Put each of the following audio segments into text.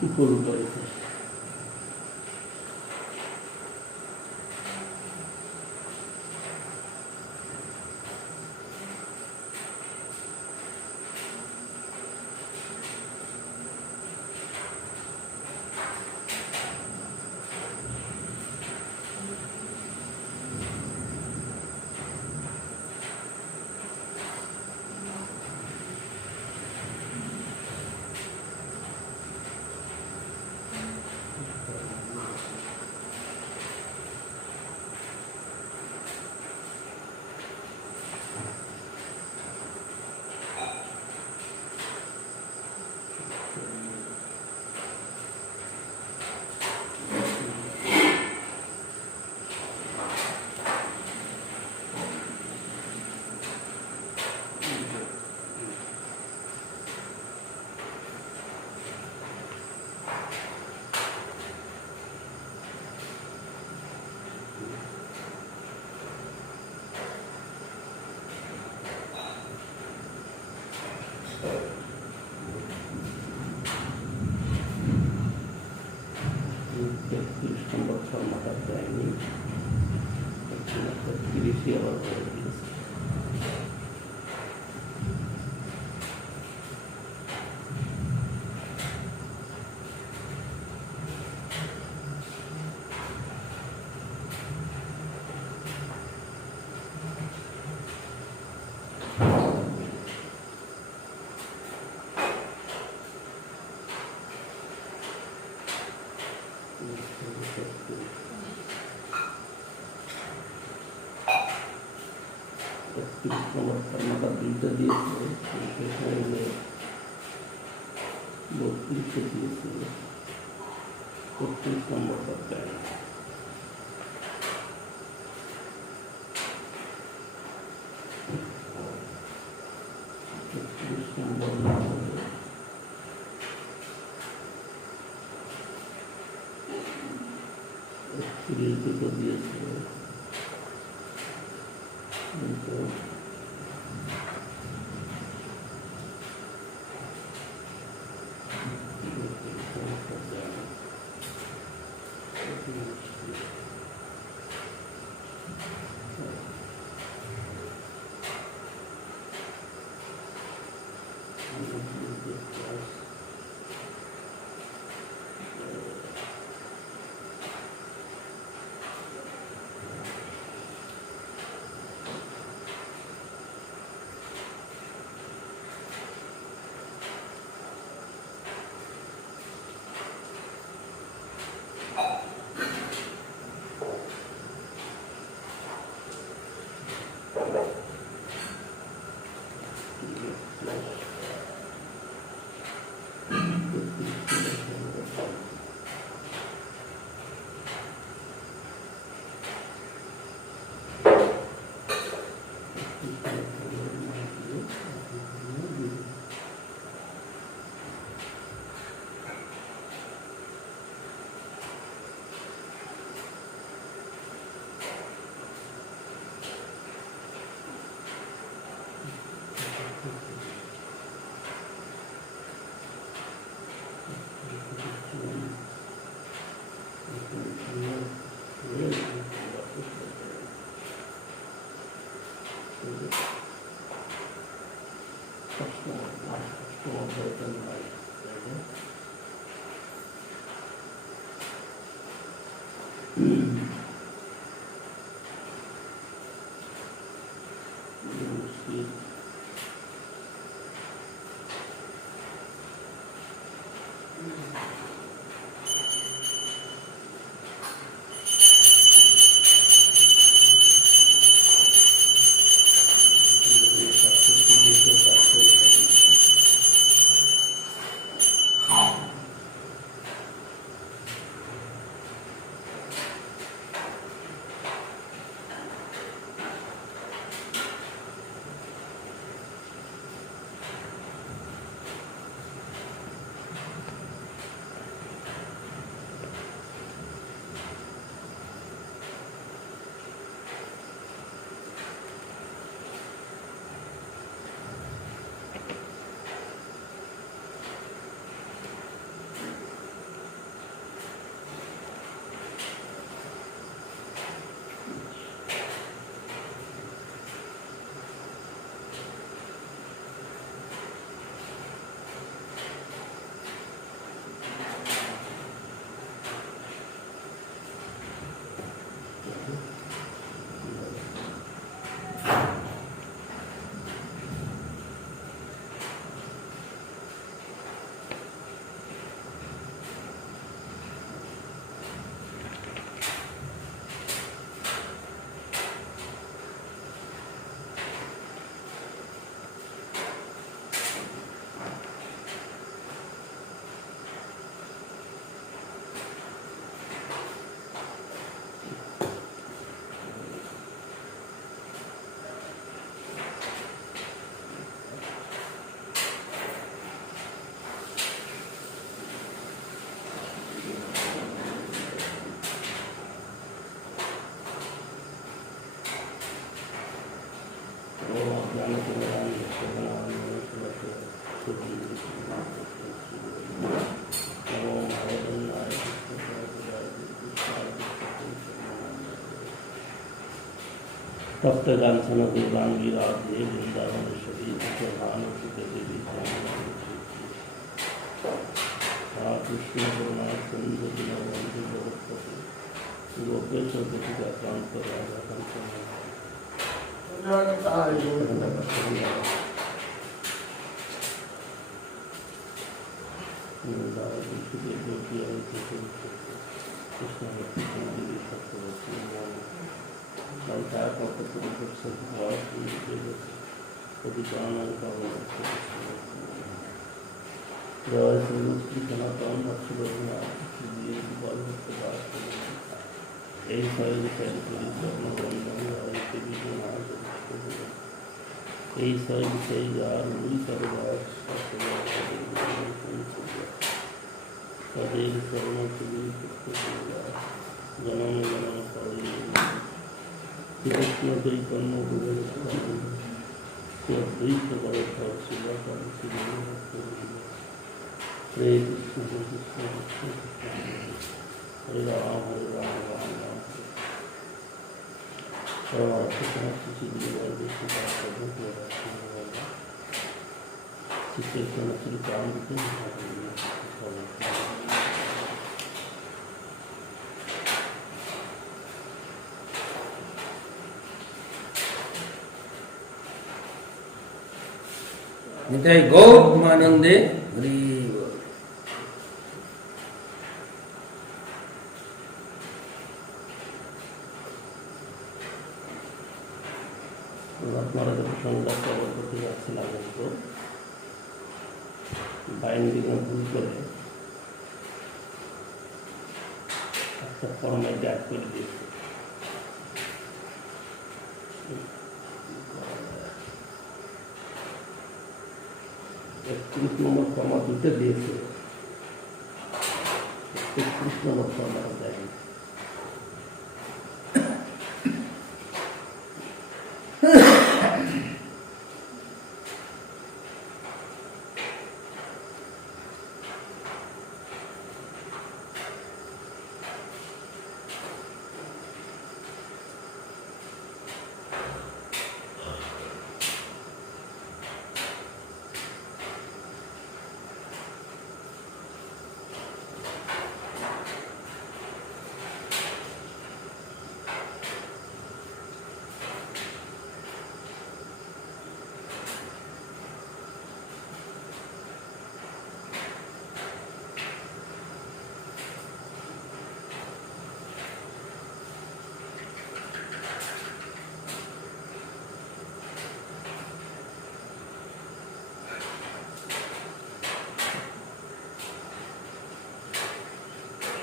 पूर्व परिसर कर्मटा दुईटा दिए बत्रीस दिए 32 नम्बर करते हैं दिए तप्त कांचन गौरांगी राधे वृंदावनेश्वरी भानुसुते देवी कृष्ण करुणा सिंधु दीनबंधु जगत्पते गोपेश गोपिकाकांत राधाकांत निताई गौतमानंदे हरि बोल। আপনারা যখন সংবাদ খবর করতে যাচ্ছিলাম তো বাইন্ডিং ভুল করে একটা ফর্মাইটে অ্যাড করে দিয়েছে। 31 নম্বর ফর্মা দুটো দিয়েছে, 31 নম্বর ফর্মাটা দেয়নি।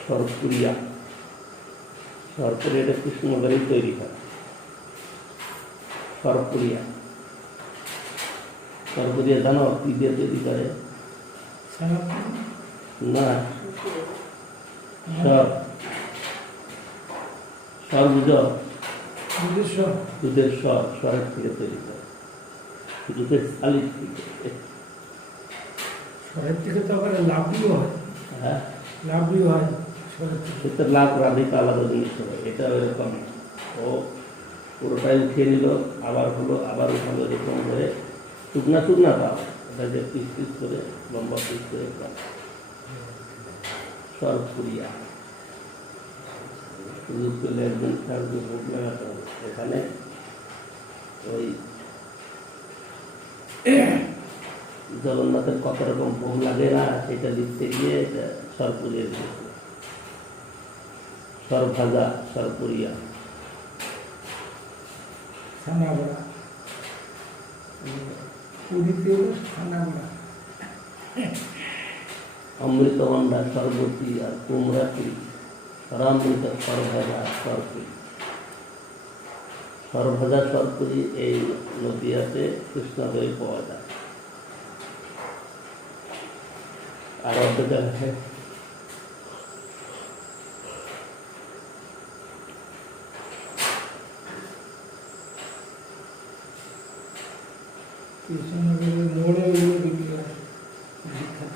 সরপুরিয়া, সরপুরিয়াটা কৃষ্ণনগরেই তৈরি হয়। সরপুরিয়া, সরপুরিয়া জানো কি দিয়ে তৈরি করে? না, সর সর বুঝো? দুধের সর, সরের থেকে তৈরি করে, দুধের শালির থেকে। সরের থেকে তো আবার লাভও হয়। হ্যাঁ, লাভও হয়। সেটা লাভ রাধিকা আলাদা জিনিস হবে, এটা এরকম ও পুরোটাই উঠিয়ে নিল, আবার হলো, আবার উঠালো, এরকম করে শুকনা শুকনা পাও, এটা যে পিস পিস করে লম্বা পিস করে সরপুরিয়া সুযোগ পেলে একদিন থাকবে, ভোগ লাগাতে হবে। এখানে ওই জগন্নাথের কত রকম ভোগ লাগে না, সেটা লিখতে গিয়ে এটা সরপুরিয়া দিয়েছে। সরভাজা, সরপুরিয়া, ছানাবড়া, পুরীতে ছানাবড়া, অমৃতভণ্ডা, সরবতী আর কুমড়াটি, সরামৃত, সরভাজা, সরপুরি। সরভাজা সরপুরি এই নদীয়াতে কৃষ্ণাদয়ে পাওয়া যায়। আর অর্ধ জায়গায় কৃষ্ণনগরের মোড়ে ওগুলো বিক্রি হয়, বিখ্যাত।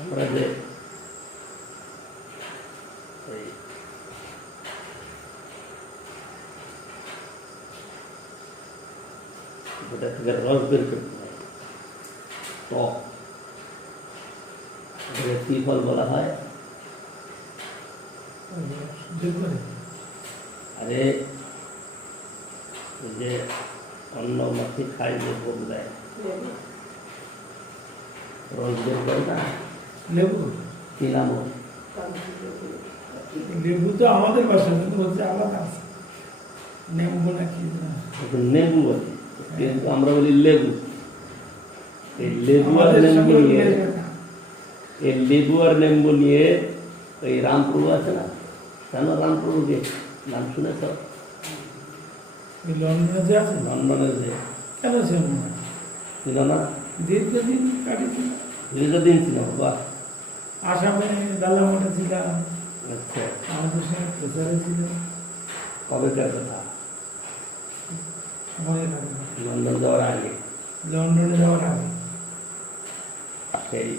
আমরা যে এই যেটা থেকে রস বের করতে হয় টক, এটাকে কি ফল বলা হয়? আরে ওই যে অন্ন মাছি খাই যে ভোগ দেয়, রস বের করে না, লেবু কি নাম ওর? লেবু তো আমাদের বাসায় কিন্তু হচ্ছে আলাদা আছে, নেবু না কি না ওকে নেবু বলি, কিন্তু আমরা বলি লেবু। এই লেবু আর আমাদের নেবু সঙ্গে নিয়ে, মিলে যায় না। এই লেবু আর নেবু নিয়ে ওই রামপ্রভু আছে না, জানো রামপ্রভুকে নাম শুনেছ? ওই লন্ডনে যে আছে লন্ডনের যে কেন ছিল না ছিল না, দীর্ঘদিন কাটিয়েছিল। দীর্ঘদিন ছিল বাবা। আসামে বেলা মঠে ছিলাম, আচ্ছা, আমাদের সঙ্গে প্রচারে ছিল, কবেকার কথা? মনে থাকে না। লন্ডন যাওয়ার আগে। লন্ডনে যাওয়ার আগে সেই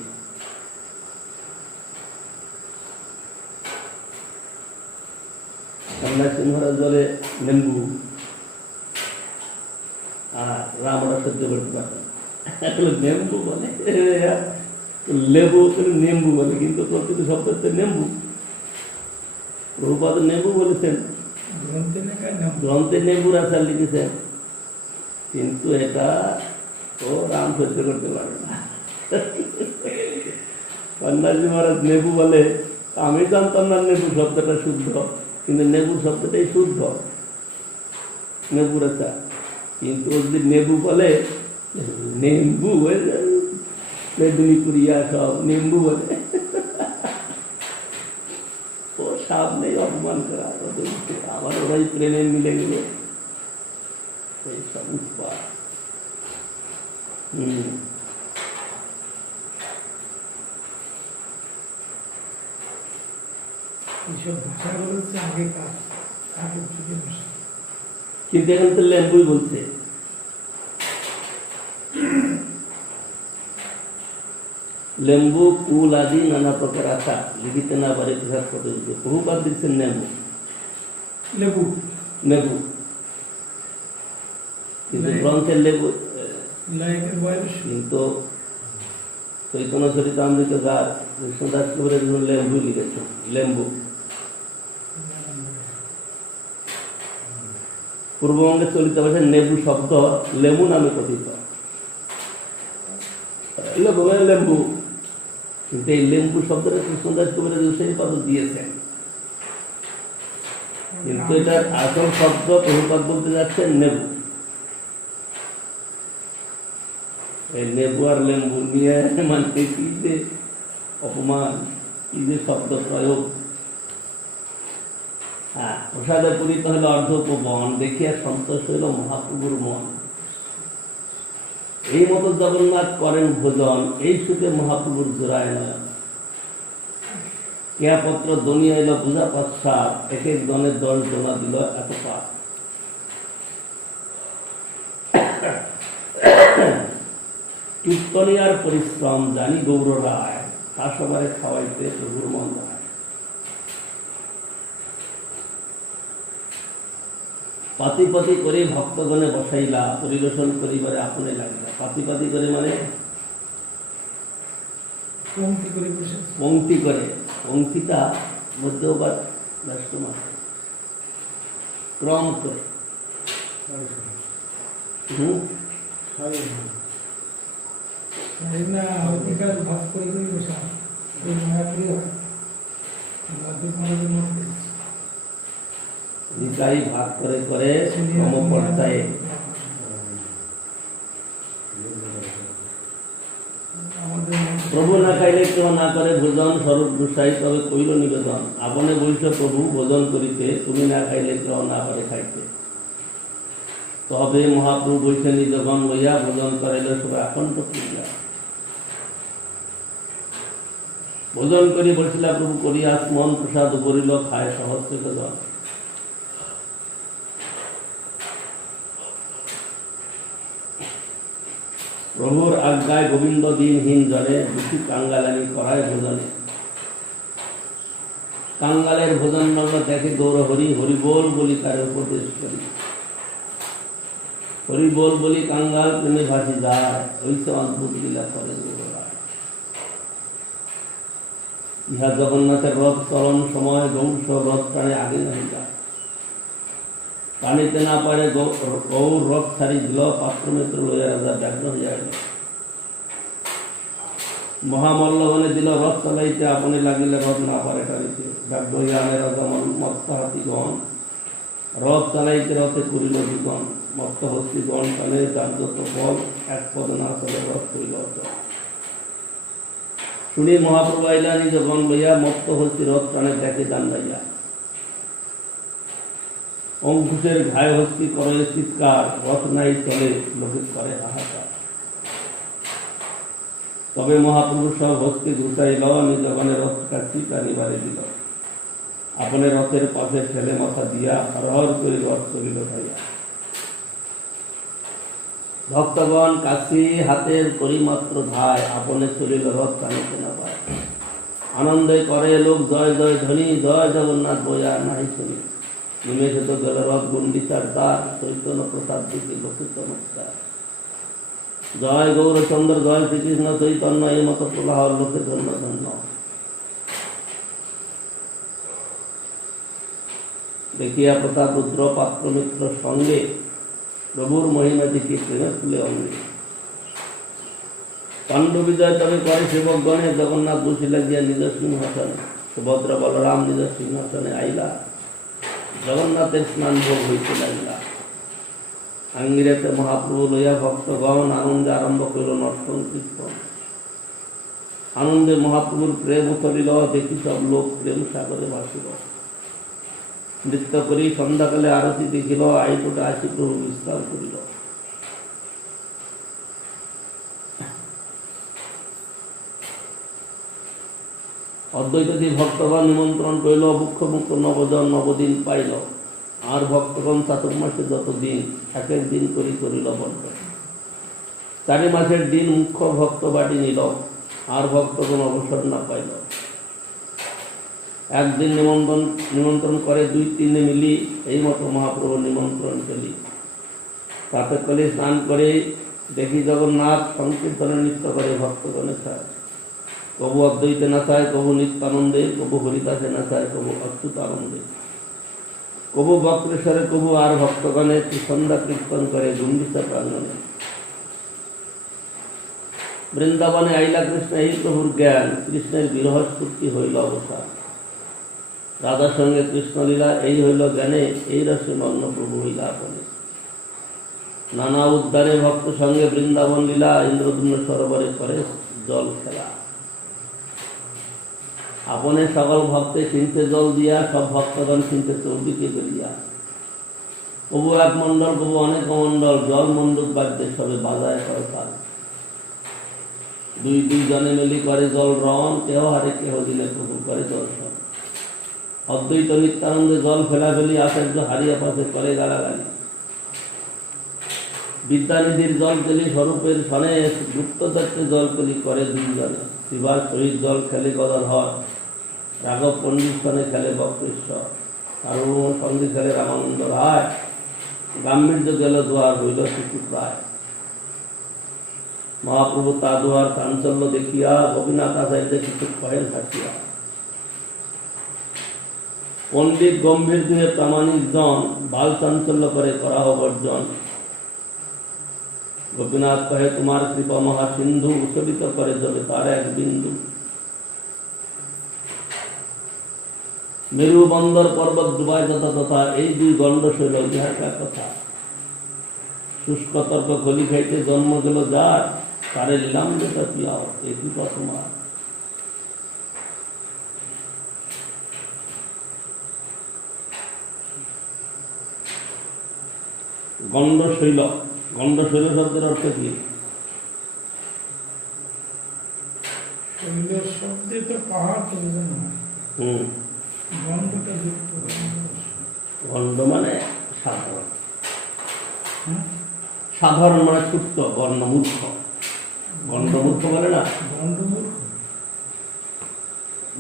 সন্ন্যাসী মহারাজ বলে নেম্বু, আর রাম ওরা সহ্য করতে পারে না। আসলে নেম্বু বলে, লেবু নেম্বু বলে, কিন্তু প্রকৃত শব্দ হচ্ছে নেম্বু। প্রভুপাদ নেম্বু বলেছেন, গ্রন্থে লেখায় না। গ্রন্থে নেম্বুর আচার লিখেছেন, কিন্তু এটা ও রাম সহ্য করতে পারে না। সন্ন্যাসী মহারাজ নেবু বলে, আমি জানতাম না নেবু শব্দটা শুদ্ধ, কিন্তু নেবু শব্দটাই শুদ্ধ, নেবুর আচার। কিন্তু ও যদি নেবু বলে, নেম্বু মেদিনীপুরিয়া সব নেম্বু বলে, ও সামনেই অপমান করা, আমার ওরাই প্রেমে মিলে গেল, এই সব উৎপাদ। এইসব ভাষাগুলো হচ্ছে আগেকার যুগের ভাষা। কিন্তু এখন তো লেম্বুই বলছে। লেম্বু কুল আদি নানা প্রকার আশা লিখিতে না পারে প্রসাদ পদ্ধতিতে বহুবার দিচ্ছেন নেবু, লেবু নেবু, কিন্তু গ্রন্থের লেবু, লায়কের বয়স কিন্তু চৈতন্য চরিতামৃত গার কৃষ্ণদাস কবিরের জন্য লেম্বু লিখেছেন, লেম্বু। পূর্ববঙ্গের চলিত ভাষায় নেবু শব্দ লেবু নামে কথিত, লেবু মানে লেম্বু, কিন্তু এই লেম্বু শব্দটা কৃষ্ণদাস কবিরের সেই পদ দিয়েছেন, কিন্তু এটার আসল শব্দ প্রভুপাদ বলতে যাচ্ছেন নেবু। এই নেবু আর লেম্বু নিয়ে মানে কি যে অপমান, কি যে শব্দ প্রয়োগ। হ্যাঁ, প্রসাদে পূরিত হইল অর্ধোপবন, দেখিয়া সন্তোষ হইল মহাপ্রভুর মন। এই মতো জগন্নাথ করেন ভোজন, এই সুখে মহাপ্রভুর জোড়ায় নয়ন। কেয়াপত্র দনিয়া এলো বুঝা পাশ্চাৎ, এক এক জনের 10 জনা দিল এত পাপ। কীর্তনিয়ার পরিশ্রম জানি গৌর রায়, তা সবাই খাওয়াইতে প্রভুর মন রায়। পাতি পাতি করে ভক্তগণে বসাইলা, পরিবেশন করিবারে আপনে লাগিলা। পাতি পাতি করে মানে পংক্তি করে বসে পংক্তি করে, পংক্তিটা মধ্যেও বা ব্যস্ত মাত্র, ক্রম করে। না অধিকার ভাগ করে করে বসা ওই মায়াপুরি হয় মধ্যে কোনোদিন মধ্যে নিতাই ভাগ করে করে ক্রম পর্যায়ে। প্রভু না খাইলে কেউ না করে ভোজন, স্বরূপ গুসাই তবে কইল নিবেদন। আপনে বৈশ প্রভু ভোজন করিতে, তুমি না খাইলে কেউ না পারে খাইতে। তবে মহাপ্রভু বৈশে নিজগণ লইয়া ভোজন করাইলে সবাই আখণ্ড পূজা। ভোজন করি বসিলা প্রভু করিয়া স্মন, প্রসাদ করিল খায় সহস্রিত জন। প্রভুর আজ্ঞায় গোবিন্দ দিনহীন জনে দুটি কাঙ্গালানি করায় ভোজনে। কাঙ্গালের ভোজন আমরা দেখে গৌর হরি হরি বল বলি তার উপদেশ করি। হরি বল বলি কাঙ্গাল প্রেমে ভাসি যায়, ওইসব অদ্ভুত লীলা করে গৌরায়। ইহা জগন্নাথের রথ চলন সময় গৌর রথ টানে আগে নাহি যায়। টানিতে না পারে গৌর রথ ছাড়ি দিল, পাত্রমিত্র লইয়া রাজা ব্যগ্র হইয়া গেল। মহামল্লবনে দিল রথ চালাইতে, আপনি লাগিলে রথ না পারে টানিতে। ব্যগ্র হইয়া আনে রাজা মত্ত হাতিগণ, রথ চালাইতে রথে করিল জীবন। মত্ত হস্তিগণ টানে যার যত বল, এক পদ না চলে রথ করিল অচল। শুনি মহাপ্রভু আইলা নিজ গণ লইয়া, মত্ত হস্তি রথ টানে দেখে দান্ডাইয়া। অঙ্কুশের ঘায় হস্তি করে চিৎকার, রথ নাই চলে লোকে করে হাহাকার। তবে মহাপ্রভু সব হস্তি ঘুষাইল, নিজ গণে রথ কাছি টানিবারে দিল। আপনি রথের পাশে ঠেলে মাথা দিয়া, হরহর করে রথ চলিল ভাইয়া। ভক্তগণ কাশি হাতের পরিমাত্র ধায়, আপনে চলিল রথ টানিতে না পায়। আনন্দে করে লোক জয় জয় ধ্বনি, জয় জগন্নাথ বইয়া নাহি শুনি। নিমেষে তো গেল রথ গুন্ডিচার দ্বার, চৈতন্য প্রসাদ দিকে লোকে চমৎকার। জয় গৌরচন্দ্র জয় শ্রীকৃষ্ণ চৈতন্য, এই মতো প্রলাহর লোকে ধন্য ধন্য। দেখিয়া প্রতাপ রুদ্র পাত্র মিত্র সঙ্গে, প্রভুর মহিমা দেখি প্রেমে ফুলে অঙ্গে। পাণ্ডু বিজয় তবে করে সেবক গণে, জগন্নাথ বসিলা গিয়া নিজ সিংহাসনে। সুভদ্র বলরাম নিজ সিংহাসনে আইলা, জগন্নাথের স্নান ভোগ হইতে লাগিলা। আঙ্গিরাতে মহাপ্রভু লইয়া ভক্তগণ, আনন্দে আরম্ভ করিল নর্তন কীর্তন। আনন্দে মহাপ্রভুর প্রেম উতলিল, দেখি সব লোক প্রেম সাগরে ভাসিল। নৃত্য করি সন্ধ্যাকালে আরতি দেখিল, আইটোটা আসি প্রভু বিস্তার করিল। অদ্বৈতী ভক্তগণ নিমন্ত্রণ করিল, মুখ্য মুখ্য নবজন নবদিন পাইল। আর ভক্তগণ চাতুর্মাসে যত দিন, একের দিন করি করিল বন্ধ। 4 মাসের দিন মুখ্য ভক্ত বাটি নিল, আর ভক্তগণ অবসর না পাইল। একদিন নিমন্ত্রণ করে 2-3 মিলি, এই মতো মহাপ্রভু নিমন্ত্রণ চলি। প্রাতঃকালে স্নান করে দেখি জগন্নাথ সংকীর্তনে নৃত্য করে ভক্তগণের ছায়। কবু অদ্বৈতে নাচায়, কবু নিত্যানন্দে, কবু হরিদাসে নাচায়, কবু অচ্যুত আনন্দে। কবু বক্রেশ্বরে, কবু আর ভক্তগণে সন্ধ্যা কীর্তন করে গুন্ডিচা প্রাঙ্গণে। বৃন্দাবনে আইলা কৃষ্ণ, এই প্রভুর জ্ঞান, কৃষ্ণের বিরহ স্ফূর্তি হইল অবসান। রাধার সঙ্গে কৃষ্ণলীলা এই হইল জ্ঞানে, এই রসে মগ্ন প্রভু হইলা আপনে। নানা উদ্ধারে ভক্ত সঙ্গে বৃন্দাবন লীলা, ইন্দ্রদ্যুম্ন সরোবরে করে জল খেলা। আপনে সকল ভক্তে চিনতে জল দিয়া, সব ভক্তগণ চিনতে চৌদিকে বেরিয়া। কবু এক মণ্ডল, কবু অনেক মণ্ডল, জল মণ্ডপ বাদ্যে সবে বাজায় করে তাল। 2 জনে মিলি করে জল রন, কেহ হারে কেহ দিলে প্রভু করে দর্শন। অদ্বৈত নিত্যানন্দে জল ফেলাফেলি, আচার্য হারিয়া পাশে করে গালাগালি। বিদ্যানিধির জল কেলি স্বরূপের সনে, গুপ্তদত্তে জল কেলি করে 2 জনে। শিবার সহিত জল খেলে গদাধর, রাঘব পণ্ডিত সনে খেলে বক্রেশ্বর। সার্বভৌম সঙ্গে খেলে রামানন্দ রায়, গাম্ভীর্য গেল দুয়ার হইল শিশু প্রায়। মহাপ্রভু তা দুয়ার চাঞ্চল্য দেখিয়া, গোপীনাথ আচার্য কিছু কহেন হাসিয়া। পণ্ডিত গম্ভীর দুয়ে প্রামাণিক জন, বাল চাঞ্চল্য করে করাহ বর্জন। গোপীনাথ কহে তোমার কৃপা মহা সিন্ধু, উচ্ছলিত করে যাবে তার এক বিন্দু। মেরু বন্দর পর্বত ডুবায় তথা তথা, এই 2 গণ্ড শৈল ইহাকার কথা। শুষ্ক তর্ক খলি খাইতে জন্ম গেল যার, তারে লীলাম যেটা পিয়াও, এই কৃপা তোমার। গণ্ডশৈল, গণ্ডশৈল শব্দের অর্থ কি? শৈলের শব্দে তো পাহাড় তো বোঝানো হয়। গণ্ডটা যুক্ত, গণ্ড মানে সাধারণ, সাধারণ মানে ছোট্ট, গণ্ড মূর্খ। গণ্ডমূর্খ বলে না, গণ্ডমূর্খ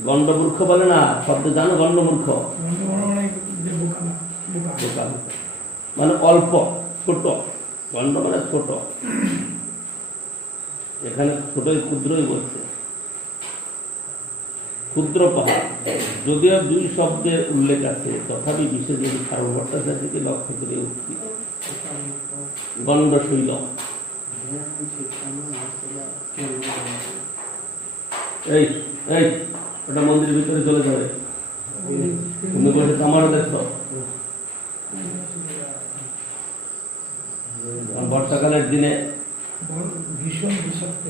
গণ্ডমূর্খ বলে না, শব্দ জানো গণ্ডমূর্খ? মানে যে বোকা না, বোকা বোকা মানে অল্প, ছোট। গণ্ড মানে ছোট, এখানে ছোটই ক্ষুদ্রই বলছে, ক্ষুদ্র পাহাড়। যদিও দুই শব্দের উল্লেখ আছে, তথাপি বিশেষ সার্বভট্টাচার্যকে লক্ষ্য করে উঠছি গণ্ডশৈল। এই এই ওটা মন্দিরের ভিতরে চলে যাবে, তুমি বসে আমারও দেখছো। বর্ষাকালের দিনে ভীষণ বিষাক্ত।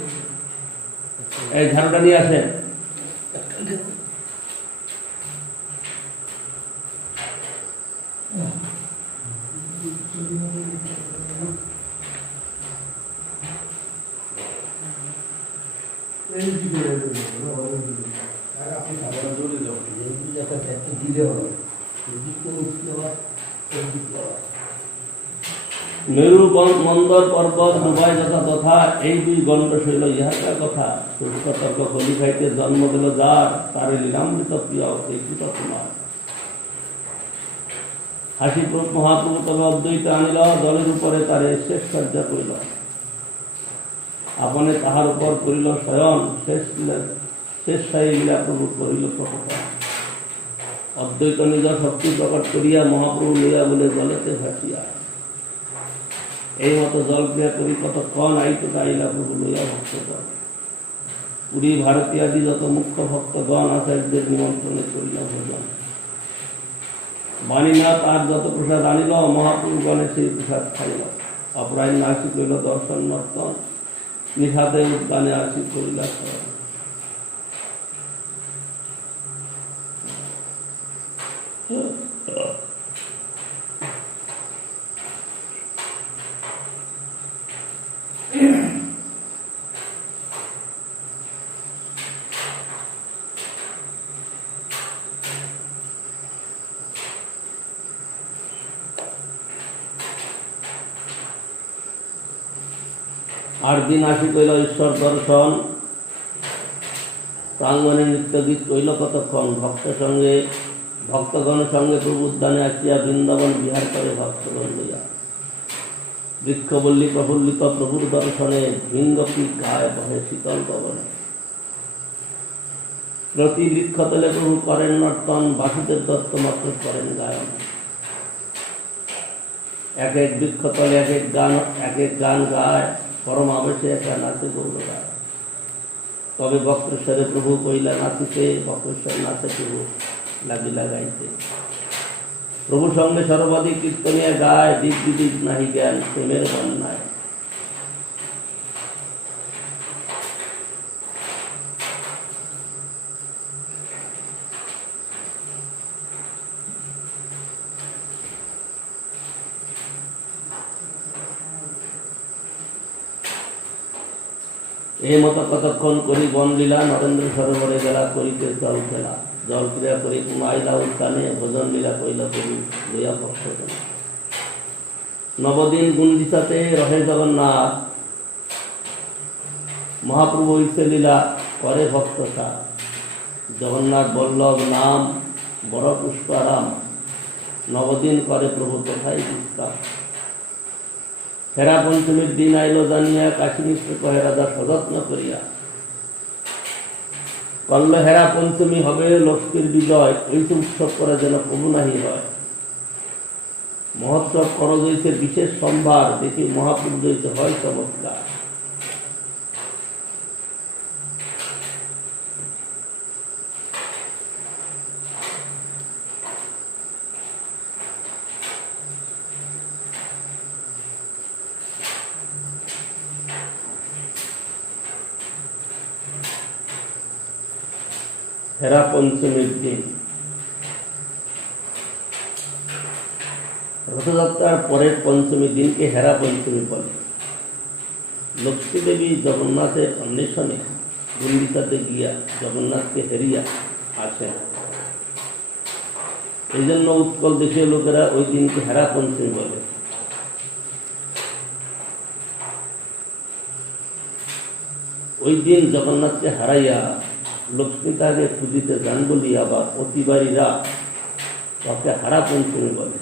এই ঝাড়ুটা নিয়ে আসেন। মেরু মন্দর পর্বত ডুবাই যথা তথা, এই দুই গণ্ডশৈল ইহাকার কথা। শুষ্ক তর্ক কলি খাইতে জন্ম দিল যার, তারে লীলামৃত প্রিয় এই কৃত কুমার। হাসি মহাপ্রভু তবে অদ্বৈত আনিল, দলের উপরে তারে শেষ সজ্জা করিল। আপনে তাহার উপর করিল শয়ন, শেষ সাই লীলা প্রভু করিল প্রকট। অদ্বৈত নিজ শক্তি প্রকট করিয়া মহাপ্রভু লইয়া বলে জলেতে ভাসিয়া। এই মতো জল ক্রিয়া করি কতক্ষণ, আইতো গাইলা প্রভু লইয়া ভক্তগণ। পুরী ভারতী আদি যত মুখ্য ভক্তগণ আচার্যদের নিমন্ত্রণে করিল ভোজন। বাণীনাথ আর যত প্রসাদ আনিল, মহাপ্রভুগণে সেই প্রসাদ খাইল। অপরাহ্ন আসি করিল দর্শন নর্তন, নিশাতে উদ্যানে আসি করিলা শয়ন। আট দিন আসি কইল ঈশ্বর দর্শন, প্রাঙ্গণে নৃত্য গীত কইল কতক্ষণ। ভক্তগণের সঙ্গে প্রভু উদ্যানে আসিয়া বৃন্দাবন বিহার করে ভক্তগণ লইয়া। বৃক্ষবল্লী প্রফুল্লিত প্রভুর দর্শনে, ভিঙ্গপি গায়ে বহে শীতল পবনে। প্রতি বৃক্ষতলে প্রভু করেন নর্তন, বাসুদেব দত্ত মাত্র করেন গায়ন। এক এক বৃক্ষতলে এক এক গান গায়, পরম আবেশে একটা নাচে গৌর গায়। তবে বক্রেশ্বরে প্রভু কইলা নাচিতে, বক্রেশ্বর নাচে প্রভু লাগিলা গাইতে। প্রভু সঙ্গে সর্বাধিক কীর্তনিয়া গায়, দিক বিদিক নাহি জ্ঞান প্রেমের বন্যায়। এই মতো কতক্ষণ করি বনলীলা, নরেন্দ্র সরোবরে গেলা করিতে জল খেলা। জল ক্রিয়া করি আইলা উদ্যানে, ভোজন লীলা কইলা করি লইয়া পক্ষ। নবদিন গুন্ডিচাতে রহে জগন্নাথ, মহাপ্রভু ইচ্ছে লীলা করে ভক্ত সার। জগন্নাথ বল্লভ নাম বড় পুষ্পারাম, নবদিন করে প্রভু কোথায় বিস্তার। হেরা পঞ্চমীর দিন আইল জানিয়া, কাশী মিশ্র কহে রাজা সযত্ন করিয়া। করল হেরা পঞ্চমী হবে লক্ষ্মীর বিজয়, ওই উৎসব করে যেন প্রভু নাহি হয়। মহোৎসব করজ হইছে বিশেষ সম্ভার, দেখি মহাপ্রভু হইতে হয় চমৎকার। হেরা পঞ্চমীর দিন, রথযাত্রার পরের পঞ্চমী দিনকে হেরা পঞ্চমী বলে। লক্ষ্মী দেবী জগন্নাথের অন্বেষণে গুন্ডিচাতে গিয়া জগন্নাথকে হেরিয়া আসেন। এই জন্য উৎকল দেশীয় লোকেরা ওই দিনকে হেরা পঞ্চমী বলে। ওই দিন জগন্নাথকে হারাইয়া লক্ষ্মী তাকে খুঁজিতে যান বলিয়া বা অতিবারীরা তাকে হারা পঞ্চমী বলে।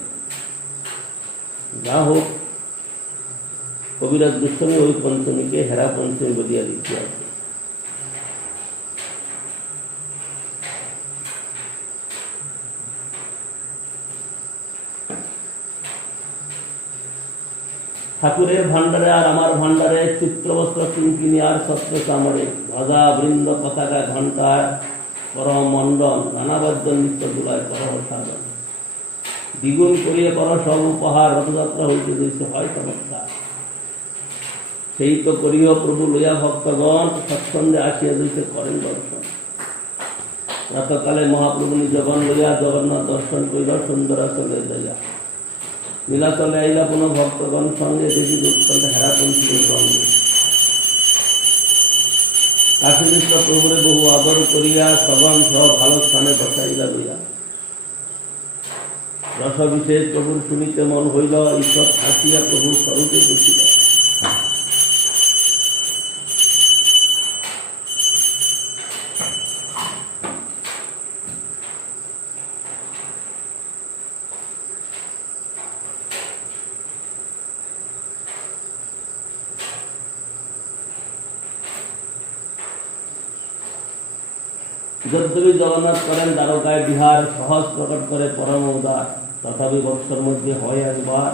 যা হোক, কবিরাজ গোস্বামী ওই পঞ্চমীকে হেরা পঞ্চমী বলিয়া লিখিয়াছে। ঠাকুরের ভান্ডারে আর আমার ভান্ডারে চিত্রবস্ত্র কিঙ্কিনি আর সত্য চামড়ে ধ্বজা বৃন্দ পতাকা ঘণ্টা করম মণ্ডল নানাবাদ্য নৃত্য দুলায় করহ সাধন দ্বিগুণ করিয়া কর সব উপহার রথযাত্রা হইতে দিয়েছে হয় চমৎকার। সেই তো করিও প্রভু লইয়া ভক্তগণ সৎসন্ধে আসিয়া দিয়েছে করেন দর্শন। প্রাতকালে মহাপ্রভু নিজগণ লইয়া জগন্নাথ দর্শন করিল সুন্দরাচলে যাইয়া। নীলাচলে আইলা পুনঃ ভক্তগণ সঙ্গে দেবী দুঃখণ্ড হেরা পঞ্চমীর সঙ্গে কাশীবিশ্ব প্রভুরে বহু আদর করিয়া সগণ সহ ভালো স্থানে বসাইলা লইয়া। রস বিশেষ প্রভুর শুনিতে মন হইল, ঈশ্বর হাসিয়া প্রভু স্বরূপে বসিল। যদ্যপি জগন্নাথ করেন দ্বারকায় বিহার, সহজ প্রকট করে পরম উদার, তথাপি বৎসর মধ্যে হয় একবার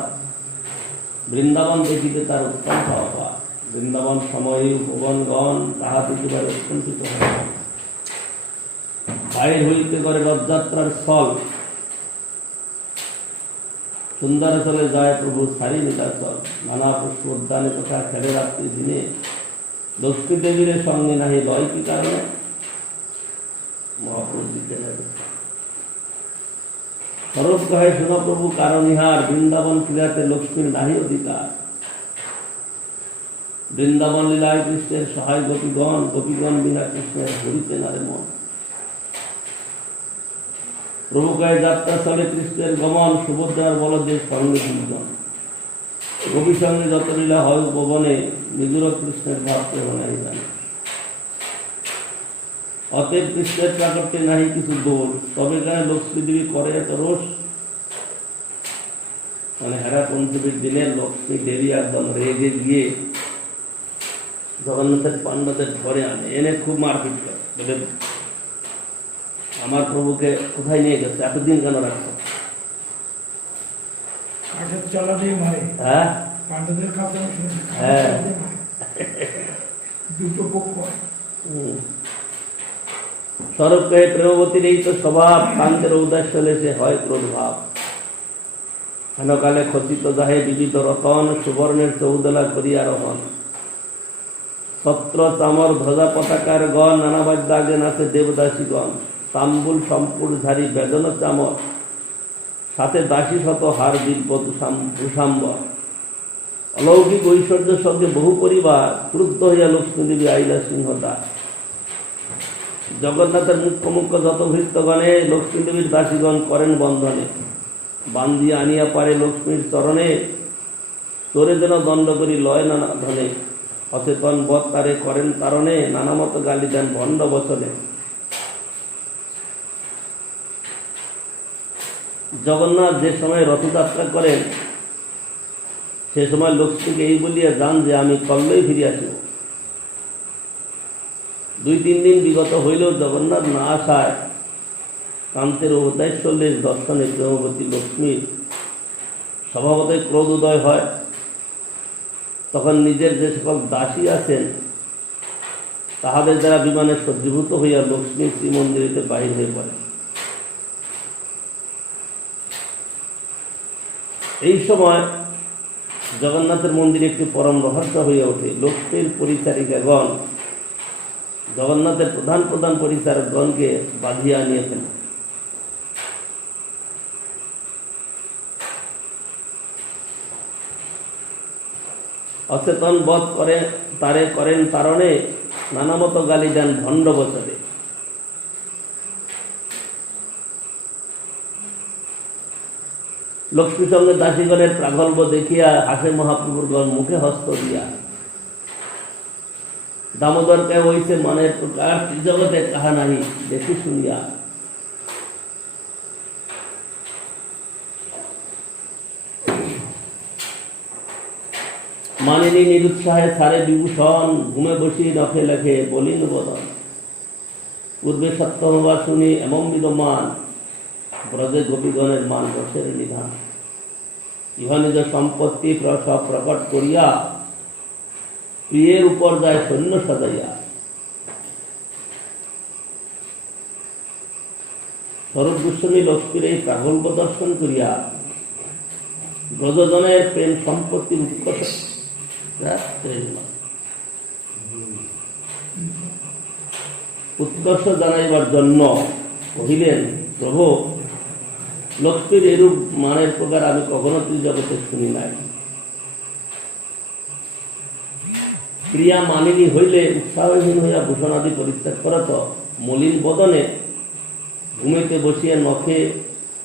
বৃন্দাবন দেখিতে তার উত্তম পাওয়া। বৃন্দাবন সময়ে উপবনগণ তাহা দেখিবার উৎকণ্ঠিত হয়। বাইর হইতে করে রথযাত্রার স্থল সুন্দরচলে যায় প্রভু সারি নীলাচল। নানা পুষ্প উদ্যানে তথা খেলে রাত্রি দিনে লক্ষ্মী দেবীর সঙ্গে নাহি লয় কি কারণে মহাপ্রভু দিতে লাগে। স্বরূপ কহে শুনো প্রভু কারণ ইহার, বৃন্দাবন ক্রিয়াতে লক্ষ্মীর নাহি অধিকার। বৃন্দাবন লীলায় কৃষ্ণের সহায় গোপীগণ, গোপীগণ বিনা কৃষ্ণের হরিতে নারে মন। প্রভু কহে যাত্রা চলে কৃষ্ণের গমন, সুভদ্রার বলদের সঙ্গে দুজন। গোপী সঙ্গে যত লীলা হয় উপবনে, নিজুর কৃষ্ণের ভাবতে মনে জানে। অতএব কৃষ্ণের প্রাকট্যে নাহি কিছু দোষ, তবে কেন লক্ষ্মী দেবী করে এত রোষ। মানে হেরা পঞ্চমীর দিনে লক্ষ্মী দেবী একদম রেগে গিয়ে জগন্নাথের পাণ্ডবদের ঘরে আনে, এনে খুব মারপিট করে, বলে আমার প্রভুকে কোথায় নিয়ে গেছে, এতদিন কেন রাখছো? হ্যাঁ হ্যাঁ স্বরূপ কহে প্রেমবতীর এই তো স্বভাব, কান্তের উদাস হলে সে হয় ক্রোধ ভাব। হেনকালে খচিত যাহে বিবিধ রতন, সুবর্ণের চৌদলা করিয়া রহন। ছত্র চামর ধ্বজা পতাকার গণ, নানাবাদ্য আগে নাচে দেবদাসীগণ। তাম্বুল সম্পুর ধারী বেদন চামর, সাথে দাসী শত হার দিব্য ভূষাম্বর। অলৌকিক ঐশ্বর্যের সঙ্গে বহু পরিবার, ক্রুদ্ধ হইয়া লক্ষ্মী দেবী আইলা সিংহদাস। জগন্নাথের মুখ্য মুখ্য যত ভৃত্যগণে, লক্ষ্মী দেবীর দাসীগণ করেন বন্ধনে। বান্ধিয়া আনিয়া পারে লক্ষ্মীর চরণে, চোরে যেন দণ্ড করি লয় নানা ধনে। অচেতন বধ তারে করেন কারণে, নানা মতো গালি দেন ভণ্ড বচনে। জগন্নাথ যে সময় রথযাত্রা করেন, সে সময় লক্ষ্মীকে এই বলিয়া যান যে আমি কল্লই ফিরে আসিব। 2-3 দিন বিগত হইলেও জগন্নাথ না আসায় কান্তের উদয়শল্যের দর্শনে প্রেমবতী লক্ষ্মীর স্বভাবতই ক্রোধ উদয় হয়। তখন নিজের যে সকল দাসী আছেন তাহাদের দ্বারা বিমানে সজ্জীভূত হইয়া লক্ষ্মী শ্রীমন্দিরেতে বাহির হয়ে পড়ে। এই সময় জগন্নাথের মন্দিরে একটি পরম রহস্য হইয়া ওঠে। লক্ষ্মীর পরিচারিকাগণ জগন্নাথের প্রধান প্রধান পরিচারকগণকে বাঁধিয়া আনিয়েছেন। অচেতন বধ করে তারে করেন তারণে, নানা মতো গালি দেন ভণ্ড বচনে। লক্ষ্মী সঙ্গে দাসীগণের প্রাগল্ভ দেখিয়া হাসে মহাপ্রভুর গণ মুখে হস্ত দিয়া। दामोदर के वैसे माने प्रकार जगते कहा नहीं देखी सुनिया। मानिनी निरुत्साहे सारे विभूषण घुमे बसिए नखे लेखे बलिन बदन पूर्वे सत्य हवा शुनी एवं विद्यमान ब्रजे गोपीगणेर मान रसेर निधान इह निज सम्पत्ति सब प्रकट करिया प्रियर ऊपर जाए सैन्य सजाइया स्वरूप गोस्वामी लक्ष्मीर प्रागल्भ दर्शन करिया ब्रजजनेर प्रेम सम्पत्ति उत्कर्ष उत्कर्ष जानाइबार जन्य कहिलेन प्रभु लक्ष्मीर एरूप मानेर प्रकार आमि कखनो त्रिजगते शुनि नाई। प्रिया मानिनी हইলে उत्साहहीन हইয়া भूषणादि परित्याग करत मलिन बदने घुमाइते बसिया नखे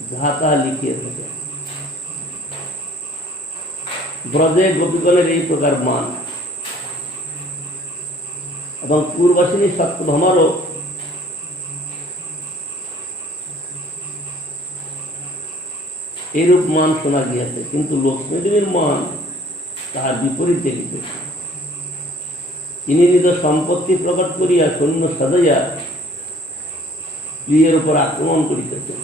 যাহা তাহা লিখিয়ে থাকে। ब्रजे गोपीगणेर এই प्रकार मान এবং পূর্বাসিনী সত্যভামারও এরূপ মান শোনা গিয়েছে, কিন্তু লক্ষ্মীদেবীর মান তাহার বিপরীত দেখিতেছে। তিনি নিজ সম্পত্তি প্রকট করিয়া সৈন্য সাজাইয়া প্রিয়ের উপর আক্রমণ করিতেছেন।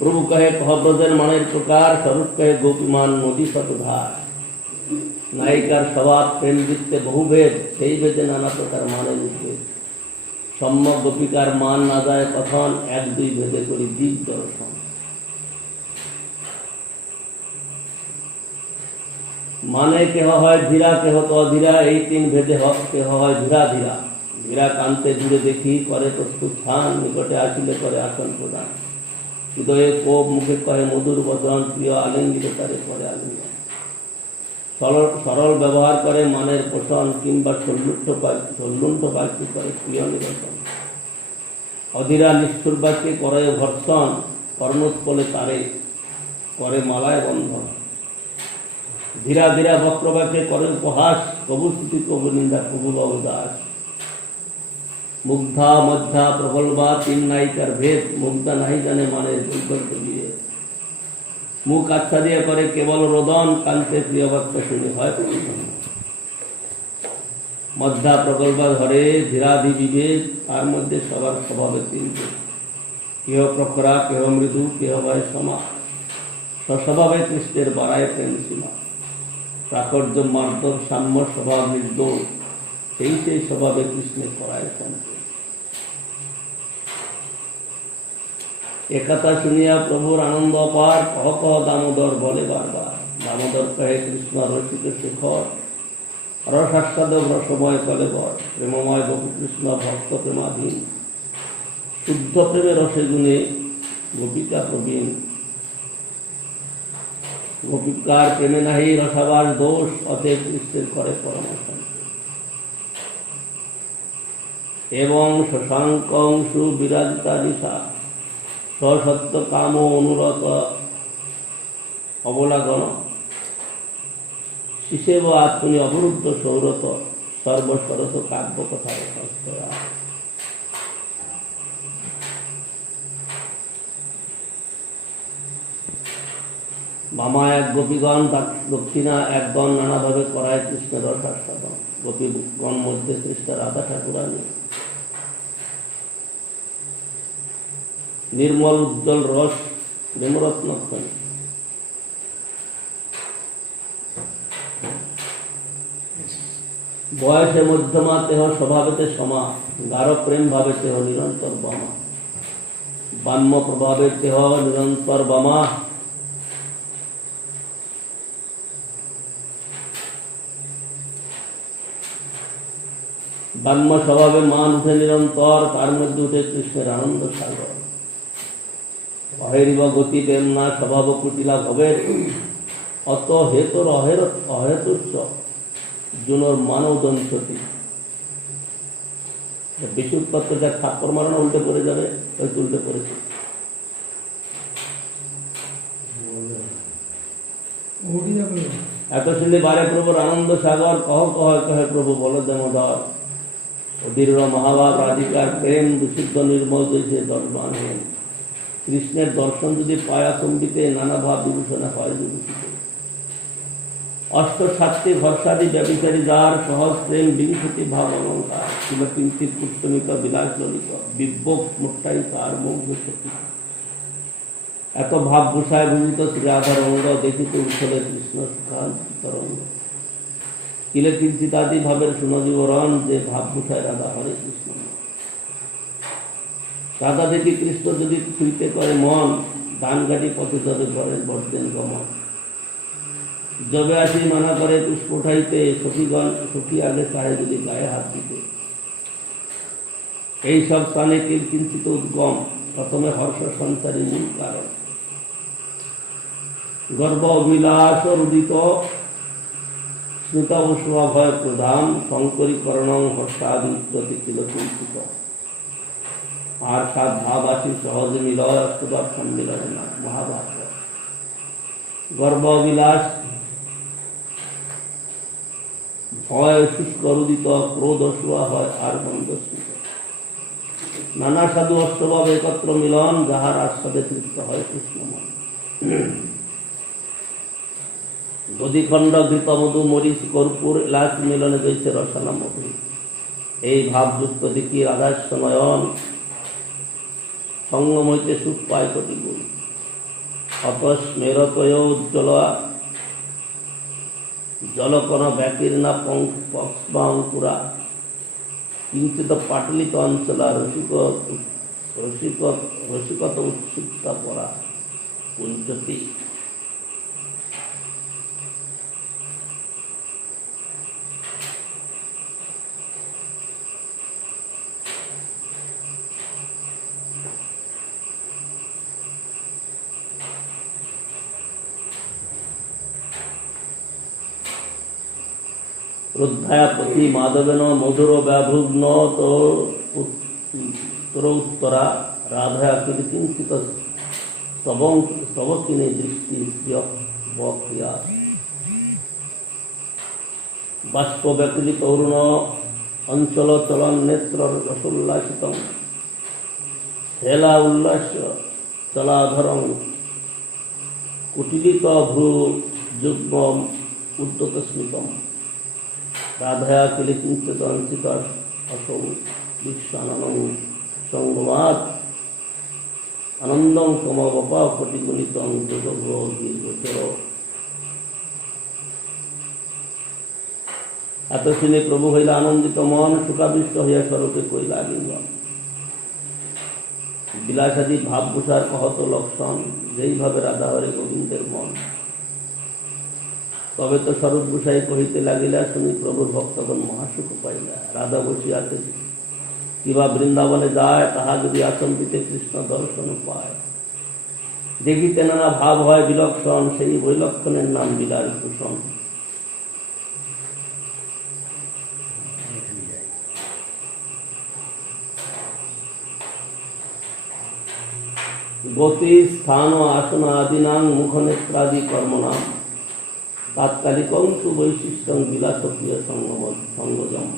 प्रभु कहे कह ब्रजेर मानेर प्रकार स्वरूप कहे गोपीमान नदी शतधार नायिकार स्वभाव प्रेम वृत्ते बहुभेद সেই ভেদে নানা প্রকার মানের উদ্ভেদ সম্যক গোপিকার মান না যায় কখন এক দুই ভেদে করি দিক দর্শন। মানে কেহ হয় ধীরা কেহ তো অধীরা এই তিন ভেদে কেহ হয় ধীরা ধীরা ধীরা কান্তে দূরে দেখি করে প্রস্তুত স্থান নিকটে আসিলে করে আসন প্রদান হৃদয়ে কোপ মুখে কহে মধুর বচন প্রিয় আলিঙ্গিত তারে করে আলিঙ্গন সরল ব্যবহার করে মানের পোষণ কিংবা সল্লুণ্ঠ বাক্য করে প্রিয় নিবেদন অধীরা নিষ্ঠুর বাক্যে করে ভর্ষণ কর্ণোৎপলে তারে করে মালায় বন্ধন ধীরা ধীরা বক্রবাক্যে করে উপহাস কবু স্তুতি কবু নিন্দা কবু দাস मुग्धा मध्या प्रबलवा तीन नायिकार भेद मुग्धा नहीं जाने माने दुर्गंध लिए मुख अच्छा दिए करे केवल रोदन कांते प्रिय वाक्य शुनि হয় मध्या प्रबलवा धरे धीराधि विभेद तार मध्य सবার स्वभावे তিনটে কেহ প্রখরা কেহ মৃদু কেহ হয় সমা স্বস্বভাবে কৃষ্ণের বাড়ায় প্রেম সীমা প্রাকর্য মার্দব সাম্য স্বভাব নির্দোষ সেই স্বভাবে কৃষ্ণের করায় সন্তোষ। একথা শুনিয়া প্রভুর আনন্দ অপার কহ কহ দামোদর বলে বারবার দামোদর কহে কৃষ্ণ রসিক শেখর রসাস্বাদক রসময় কলেবর প্রেমময় গোপীকৃষ্ণ ভক্ত প্রেমাধীন শুদ্ধ প্রেমে রসে গুণে গোপিকা প্রবীণ গোপিকার প্রেমে নাহি রসাবাস দোষ অতএব কৃষ্ণের করে পরমাশন এবং শশাঙ্কং সুবিরাজিতা দিশা সসত্য কাম অনুরত অবলাগন শিশেব আত্মনি অবরুদ্ধ সৌরত সর্বসরত কাব্য কথায় সস্তয়া। মামা এক গোপীগণ দক্ষিণা একগণ নানাভাবে করায় কৃষ্ণের রসাস্বাদন গোপীগণ মধ্যে কৃষ্ণ রাধা ঠাকুরানী निर्मल उज्जवल रस प्रेमरत्न खनि बयसे मध्यमा तेह स्वभावेते समा गाढ़ प्रेम भावे तेह निरंतर बमा बाम्य प्रभावे तेह निरंतर बमा बाम्य स्वभावे मान उठे निरंतर तार मध्य उठे कृष्णेर आनंद सागर अहेरिव गति देमना स्वभाव कुटिला भवे अत हेतुर अहेतुच्च जुनोर मानव दंशति বেশি উৎপাত করে থাপ্পড় মারানো উল্টে পড়ে যাবে, হয়তো উল্টে পড়েছে। ओडिया बोलो এত শুনলে বারে প্রভুর আনন্দ সাগর কহ কহ কহে প্রভু বল দামোদর অধীর মহাভাব রাধিকার প্রেম বিশুদ্ধ নির্মল হয়েছে দর্শনহীন কৃষ্ণের দর্শন যদি পায় আচম্বিতে নানা ভাব বিভূষণে হয় বিভূষিত অষ্ট সাতটি ভরসাদি ব্যবিচারী যার সহজ প্রেম বিংশতি ভাব অলঙ্কার ছিল কিঞ্চিত পুষ্টমিত বিলাস ললিত বিব্বক মুক্তাই তার মুগ্ধ সতী এত ভাব ভূষায় ভূষিত শ্রী আধার অঙ্গ দেখিতে উঠলে কৃষ্ণ তরঙ্গ কিলে কিঞ্চিতাদি ভাবের সুনজীবরণ যে ভাব ভূষায় রাধা হরে কৃষ্ণ রাধা দেখি কৃষ্ণ যদি ছুঁইতে করে মন দানঘাটি পথে যাবে ঘরের বর্তেন গমন যবে আসি মানা করে পুষ্প উঠাইতে সখীগণ সখী আগে চাহে যদি গায়ে হাত দিতে এই সব স্থানে কিঞ্চিত উদ্গম প্রথমে হর্ষ সঞ্চারী মূল কারণ গর্ব বিলাস রুদিত স্মৃতভয় প্রধান শঙ্করীকরণ হর্ষাদিত্যতি কিল কিঞ্চিত আর সাত ভাব আসি সহজে মিলয় অষ্টদশ সম্মিলনে না মহাভাব গর্ব বিলাস ভয় শুষ্ক রুদিত ক্রোধ অসুয়া হয় আর গন্ধস্মিত নানা সাধু অষ্টভাব একত্র মিলন যাহার আস্বাদে তৃপ্ত হয় কৃষ্ণমন দধিখণ্ড ঘৃত মধু মরিচ কর্পূর এলাচ মিলনে জৈছে রসানা মধু এই ভাবযুক্ত দেখি রাধাস্য নয়ন সঙ্গম হইতে সুখ পায় কোটি গুণ অতস্মেরতয় উজ্জ্বল জলকণ ব্যাকীর্ণা পক্ষ্মাঙ্কুরা কিঞ্চিত পাটলিত অঞ্চলা রসিকত উৎসুকতা পরা কুঞ্চতি রুদ্ধায়াপতি মাধবেন মধুর ব্যাভুগ্ন তোর উত্তরা রাধায়া কিঞ্চিত স্তবকিনী দৃষ্টি বক্রিয়া বাষ্প ব্যাকুলিত অরুণ অঞ্চল চলন নেত্র রসোল্লাসিত হেলা উল্লাস চলাধরং কুটিলিত ভ্রু যুগ্ম উদ্যত স্মিতম রাধায়া কিলে কিঞ্চিত অঞ্চিত অসৌ বিশ্বাননং সঙ্গমাত আনন্দং সমবপা কটিগুণিতং যোগীর্গোচর এত শুনে প্রভু হইলা আনন্দিত মন সুখাবিষ্ট হইয়া স্বরূপে কইলা লিঙ্গন বিলাসাদি ভাবভূষার কহত লক্ষণ যেইভাবে রাধা হরে গোবিন্দের মন তবে তো স্বরূপ গোসাই কহিতে লাগিলা শুনি প্রভুর ভক্তগণ মহাসুখ পাইলা রাধা বসিয়াছে কিবা বৃন্দাবনে যায় তাহা যদি আচম্বিতে কৃষ্ণ দর্শন পায় দেখিতে নানা ভাব হয় বিলক্ষণ সেই বৈলক্ষণের নাম বিলাস ভূষণ গতি স্থান আসন আদিনাং মুখনেত্রাদি কর্মনাম তাৎকালিকংশু বৈশিষ্ট্যং বিলাসপ্রিয় সঙ্গজম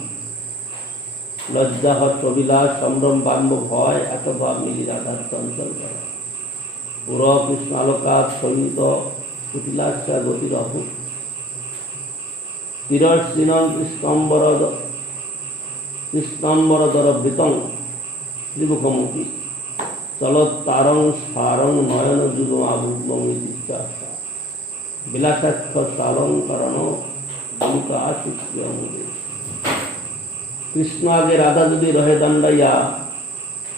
লজ্জা হর্ষ বিলাস সম্ভ্রম বাম্য ভয় এত ভাব মিলি রাধার চঞ্চল করা পুর কৃষ্ণ আলোকাত সহিত কুটিলাস্যা গতির অভূত তিরশ্রীনং কৃষ্ণম্বরদর বৃতং ত্রিমুখমুখী চলৎতারং স্ফারং নয়ন যুগমাভুগ্মং ইত্যাশা বিলাসাক্ষ সালঙ্করণ ভূমিকা সুক্রিয় কৃষ্ণ আগে রাধা যদি রহে দণ্ডাইয়া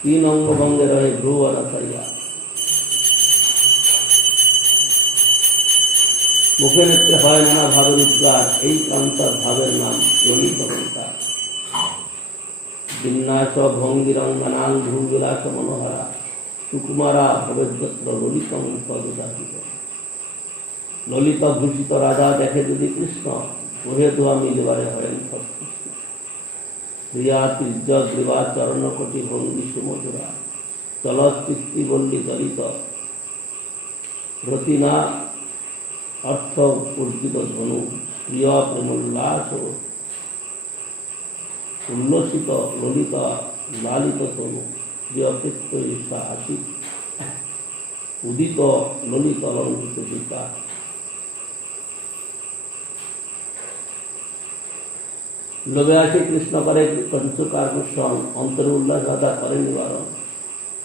তিন অঙ্গভঙ্গে রহে ভ্রুব রসাইয়া মুখে নেত্রে হয় নানা ভাবের উদ্গার এই কান্তার ভাবের নাম ললিত অলঙ্কার বিন্যাস ভঙ্গিরঙ্গনাং ভূবিলাস মনোহরা সুকুমারা ভবেদ্যত্র ললিতং পদদাসিত ললিত ভূষিত রাধা দেখে যদি কৃষ্ণ ওহে ধোয়া মিলিবারে হরেন সৎকৃষ্ণ প্রিয়া তির্যক বিবা চরণকটি ভঙ্গি সুমধুরা চলৎকৃষ্টি বল্লী দলিত রতিনা অর্থ পূর্জিত ধনু প্রিয় প্রেমোল্লাস উল্লসিত ললিতা লালিত তনু প্রিয় কৃত্য ঈর্ষা আসি উদিত ললিত অলঙ্কিত গীতা। লোভে আসে কৃষ্ণ করে পঞ্চকার্ষণ অন্তরে উল্লাস বাধা করে নিবারণ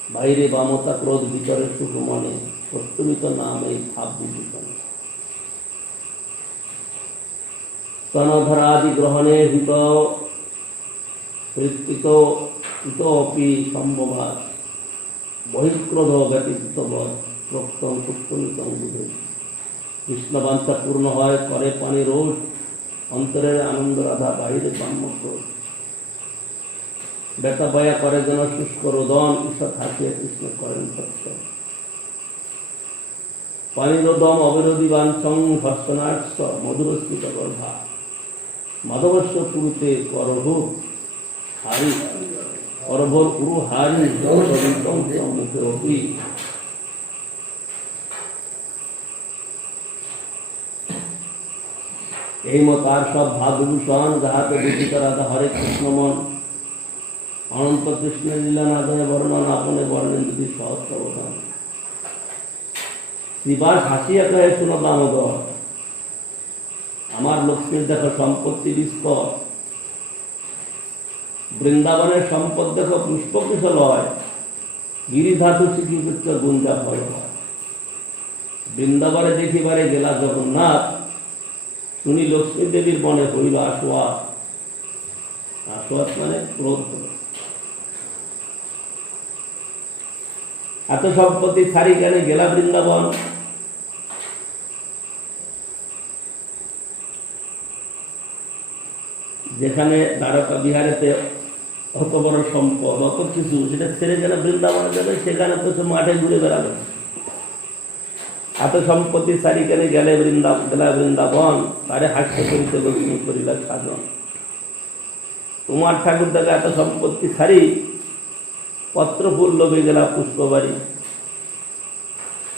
বাইরে বামতা ক্রোধ ভিতরে সুখ মনে সত্যমিত নাম এই ভাব বিভূষণ স্তনধরাদি গ্রহণে হিত হৃত্বিত ইতোপি সম্ভবাৎ বহিঃক্রোধ ব্যতীত বধ প্রক্তম সত্যমিতং বুধে কৃষ্ণবাঞ্ছা পূর্ণ হয় করে পানি রোজ অন্তরের আনন্দ রাধা বাইরে ব্রহ্মক্রোধ বেতা বয়া করে যেন শুষ্ক রোদন ঈষৎ হাসিয়া কৃষ্ণ করেন সত্য পানিরোদম অবিরোধী বাঞ্ছং ভর্ষণার্থ মধুরস্ফীত গর্ভা মাধবস্য পুরুতে করভ হারি করভর পুরু হারি মুখে অপি এই মত আর সব ভাবভূষণ যাহাতে বুঝিত রাধা হরে কৃষ্ণ মন অনন্ত কৃষ্ণের লীলা নাদনে বর্ণন আপনে বর্ণেন যদি সহস্রবধান শ্রীবাস হাসিয়া কহে শুনো দামোদর আমার লক্ষ্মীর দেখো সম্পত্তি বিস্তর বৃন্দাবনের সম্পদ দেখো পুষ্প কুশলয় গিরিধাতু শিখিপুত্র গুঞ্জা ভয় হয় বৃন্দাবনে দেখিবারে গেলা জগন্নাথ শুনি লক্ষ্মী দেবীর মনে হইল আসোয়াদ আসোয়াদ মানে ক্রোধ হল এত সম্পত্তি সারি কেন গেলা বৃন্দাবন যেখানে দ্বারকা বিহারেতে অত বড় সম্পদ অত কিছু সেটা ছেড়ে যেন বৃন্দাবনে যাবে সেখানে তো মাঠে ঘুরে বেড়াবে এত সম্পত্তি সারি কেন গেলে বৃন্দাবন তারে হাস্য করিতে লক্ষ্মী করিলা সাধন তোমার ঠাকুর দাদা এত সম্পত্তি সারি পত্র ফুল লোভে গেলা পুষ্পবাড়ি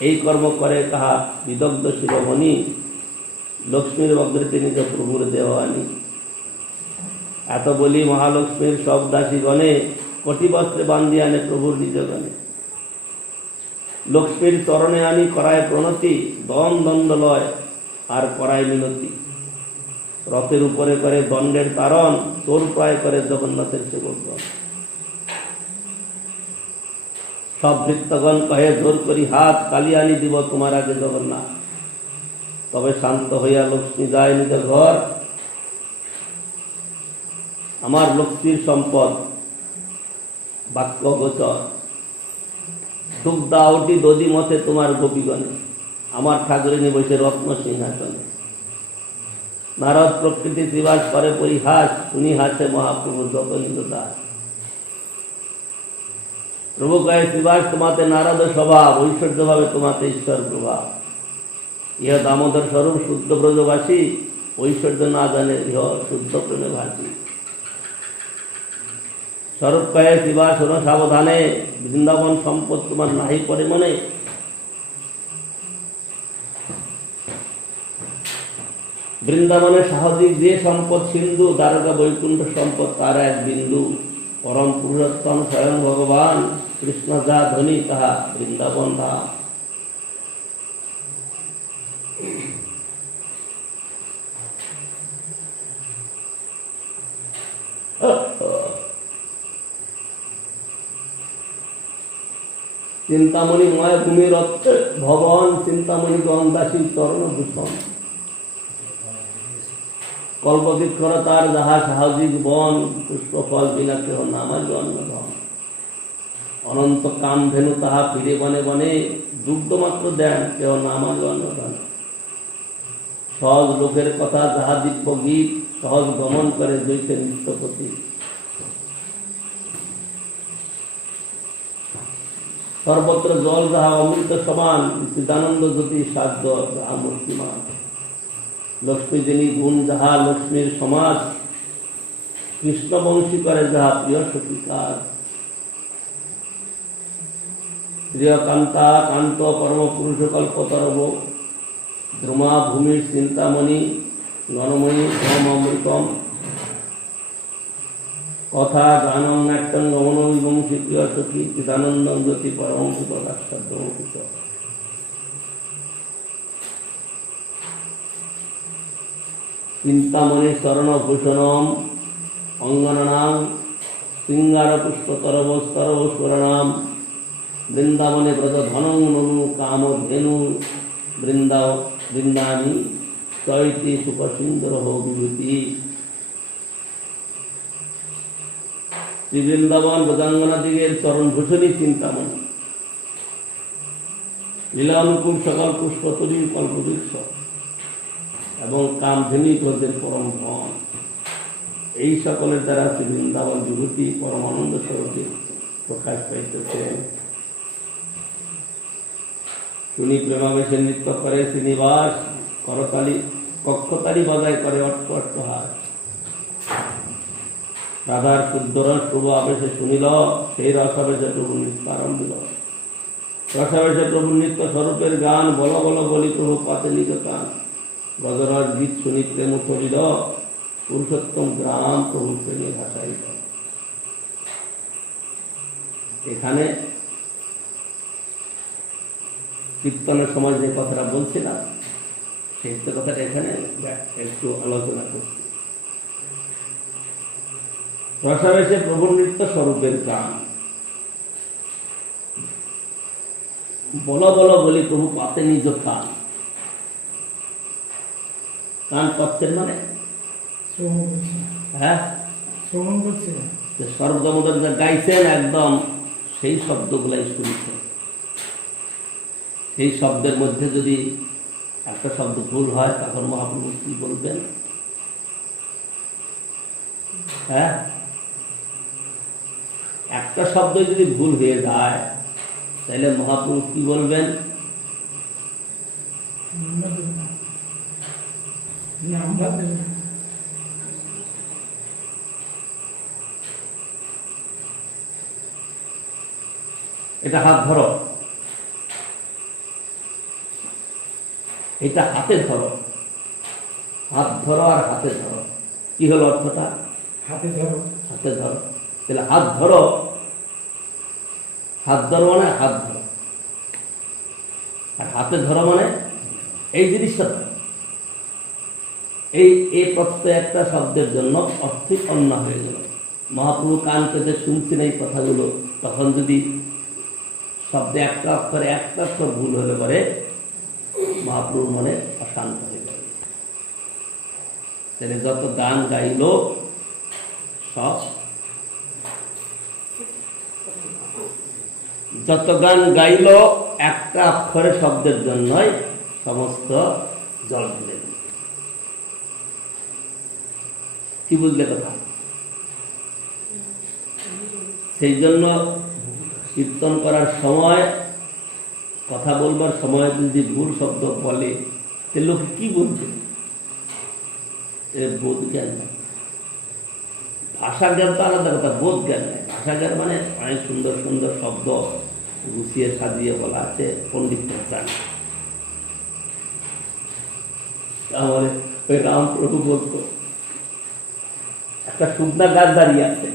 এই কর্ম করে কাহা বিদগ্ধ শিরোমণি লক্ষ্মীর অগ্রতে নিজ প্রভুর দেওয়ানি এত বলি মহালক্ষ্মীর সব দাসীগণে কোটি বস্ত্রে বান্ধিয়া আনে প্রভুর নিজগণে লক্ষ্মীর চরণে আনি করায় প্রণতি দন দণ্ড লয় আর করায় মিনতি রথের উপরে করে দণ্ডের তারণ তোর প্রায় করে জগন্নাথের সেবকগণ সব ভৃত্যগণ কহে জোর করি হাত কালিয়ানি দিব তোমার আগে জগন্নাথ তবে শান্ত হইয়া লক্ষ্মী যায় নিজ ঘর আমার লক্ষ্মীর সম্পদ বাক্য গোচর দুগ্ধাউটি দধি মতে তোমার গোপীগণে আমার ঠাকুরিনী বসে রত্ন সিংহাসনে নারদ প্রকৃতি শ্রীবাস করে পরিহাস শুনি হাসে মহাপ্রভু যত নিজ দাস প্রভু কয়ে শ্রীবাস তোমাতে নারদ স্বভাব ঐশ্বর্য ভাবে তোমাতে ঈশ্বর প্রভাব ইহ দামোদর স্বরূপ শুদ্ধ ব্রজবাসী ঐশ্বর্য না জানে ইহ শুদ্ধ প্রেমে ভাসি স্বরূপ কয়ে শ্রীবাস শোনো সাবধানে বৃন্দাবন সম্পদ তোমার নাহি পরে মনে বৃন্দাবনের সাহসিক যে সম্পদ সিন্ধু দ্বারকা বৈকুণ্ঠ সম্পদ তার এক বিন্দু পরম পুরুষোত্তম স্বয়ং ভগবান কৃষ্ণ যা ধনী তাহা বৃন্দাবন ধাম চিন্তামণি ময় ভূমির ভবন চিন্তামণি গন্ধাসী তরণ ভূষণ কল্পবৃক্ষর তার যাহা সাহসিক বন পুষ্প ফল বিনা কেহ নামাজ অন্নধন অনন্ত কাম ধেনু তাহা ফিরে বনে বনে দুগ্ধ মাত্র দেন কেহ নামাজ অন্নধন সহজ লোকের কথা যাহা দিব্য গীত সহজ গমন করে জৈতে নিত্যপতি সর্বত্র জল যাহা অমৃত সমান চিদানন্দ জ্যোতি সাধ্য যাহা মূর্তিমান লক্ষ্মী যিনি গুণ যাহা লক্ষ্মীর সমাজ কৃষ্ণবংশী করে যাহা প্রিয় সখিকার প্রিয় কান্তা কান্ত পরম পুরুষ কল্পতরব দ্রুমা ভূমির চিন্তামণি নরময়ী অমৃতম কথা গানং নাট্যং গমনং বংশী প্রিয় সখী চিদানন্দং জ্যোতি পরমঙ্কিত দাসাদ্যমঙ্কিত। চিন্তামণি চরণভূষণম অঙ্গনানাম শৃঙ্গার পুষ্পতরবস্তরবস্বরাণাম বৃন্দাবনে ব্রজ ধনং ননু কাম ধেনু বৃন্দানি চৈতি সুখসুন্দর বিভূতি। শ্রী বৃন্দাবন ব্রজাঙ্গনা দিগের চরণভূষণী চিন্তামণি, লীলা অনুকূল সকল পুষ্পতরী কল্পবৃক্ষ এবং কামধেনু ব্রজের পরম ধন, এই সকলের দ্বারা শ্রী বৃন্দাবন বিভূতি পরমানন্দ স্বরূপে প্রকাশ পাইতেছে। শুনি প্রেমাবেশে নৃত্য করে শ্রীনিবাস, করতালি কক্ষতালি বজায় করে অট্টহাস। রাধার শুদ্ধ রস প্রভু আবেশে শুনিল, সেই রসাবেশে প্রভু নৃত্য আরম্ভিল। রসাবেশে প্রভু নৃত্য স্বরূপের গান, বল বল বলি প্রভু পাতে নিজ কান। গজরাজ গীত শুনি প্রেম করিল, পুরুষোত্তম গ্রাম প্রভু প্রেমে ভাসাইল। এখানে কীর্তনের সময় যে কথাটা বলছিলাম, সেই কথাটা এখানে একটু আলোচনা করছি। রসাবেশে প্রভু নৃত্য স্বরূপের গান, বল বল বলি প্রভু পাতে নিজ কান। কান পাচ্ছেন মানে হ্যাঁ শ্রবণ করছে, সর্বদামোদর যা গাইছেন একদম সেই শব্দগুলাই শুনছেন। সেই শব্দের মধ্যে যদি একটা শব্দ ভুল হয় তখন মহাপ্রভু কি বলবেন? হ্যাঁ, একটা শব্দ যদি ভুল হয়ে যায় তাহলে মহাপ্রভু কি বলবেন? এটা হাত ধরো, এটা হাতে ধরো। হাত ধরো আর হাতে ধরো, কি হলো অর্থটা? হাতে ধরো, হাতে ধরো। তাহলে হাত ধরো, হাত ধরো মানে হাত ধরো, আর হাতে ধরো মানে এই জিনিসটা ধরো। এই প্রত্যেক একটা শব্দের জন্য অর্থই অন্য হয়ে গেল। মহাপ্রভু কান পেতে শুনছেন এই কথাগুলো, তখন যদি শব্দে একটা অক্ষরে একটা অক্ষর ভুল হলে পরে মহাপ্রভুর মনে অশান্ত হয়ে যাবে। তাহলে যত গান গাইল সব, যত গান গাইল একটা অক্ষরে শব্দের জন্যই সমস্ত জল ঢেলে দিল। কি বুঝলে কথা? সেই জন্য কীর্তন করার সময়, কথা বলবার সময় যদি ভুল শব্দ বলে সে লোক কি বলছে, এর বোধ জ্ঞান নাই। ভাষা জ্ঞান তো আলাদা কথা, বোধ জ্ঞান নাই। ভাষা জ্ঞান মানে অনেক সুন্দর সুন্দর শব্দ গুছিয়ে সাজিয়ে বলা আছে, পণ্ডিত জানে। তাহলে ওই রামপ্রভু বলতো, একটা শুকনা গাছ দাঁড়িয়ে আছে,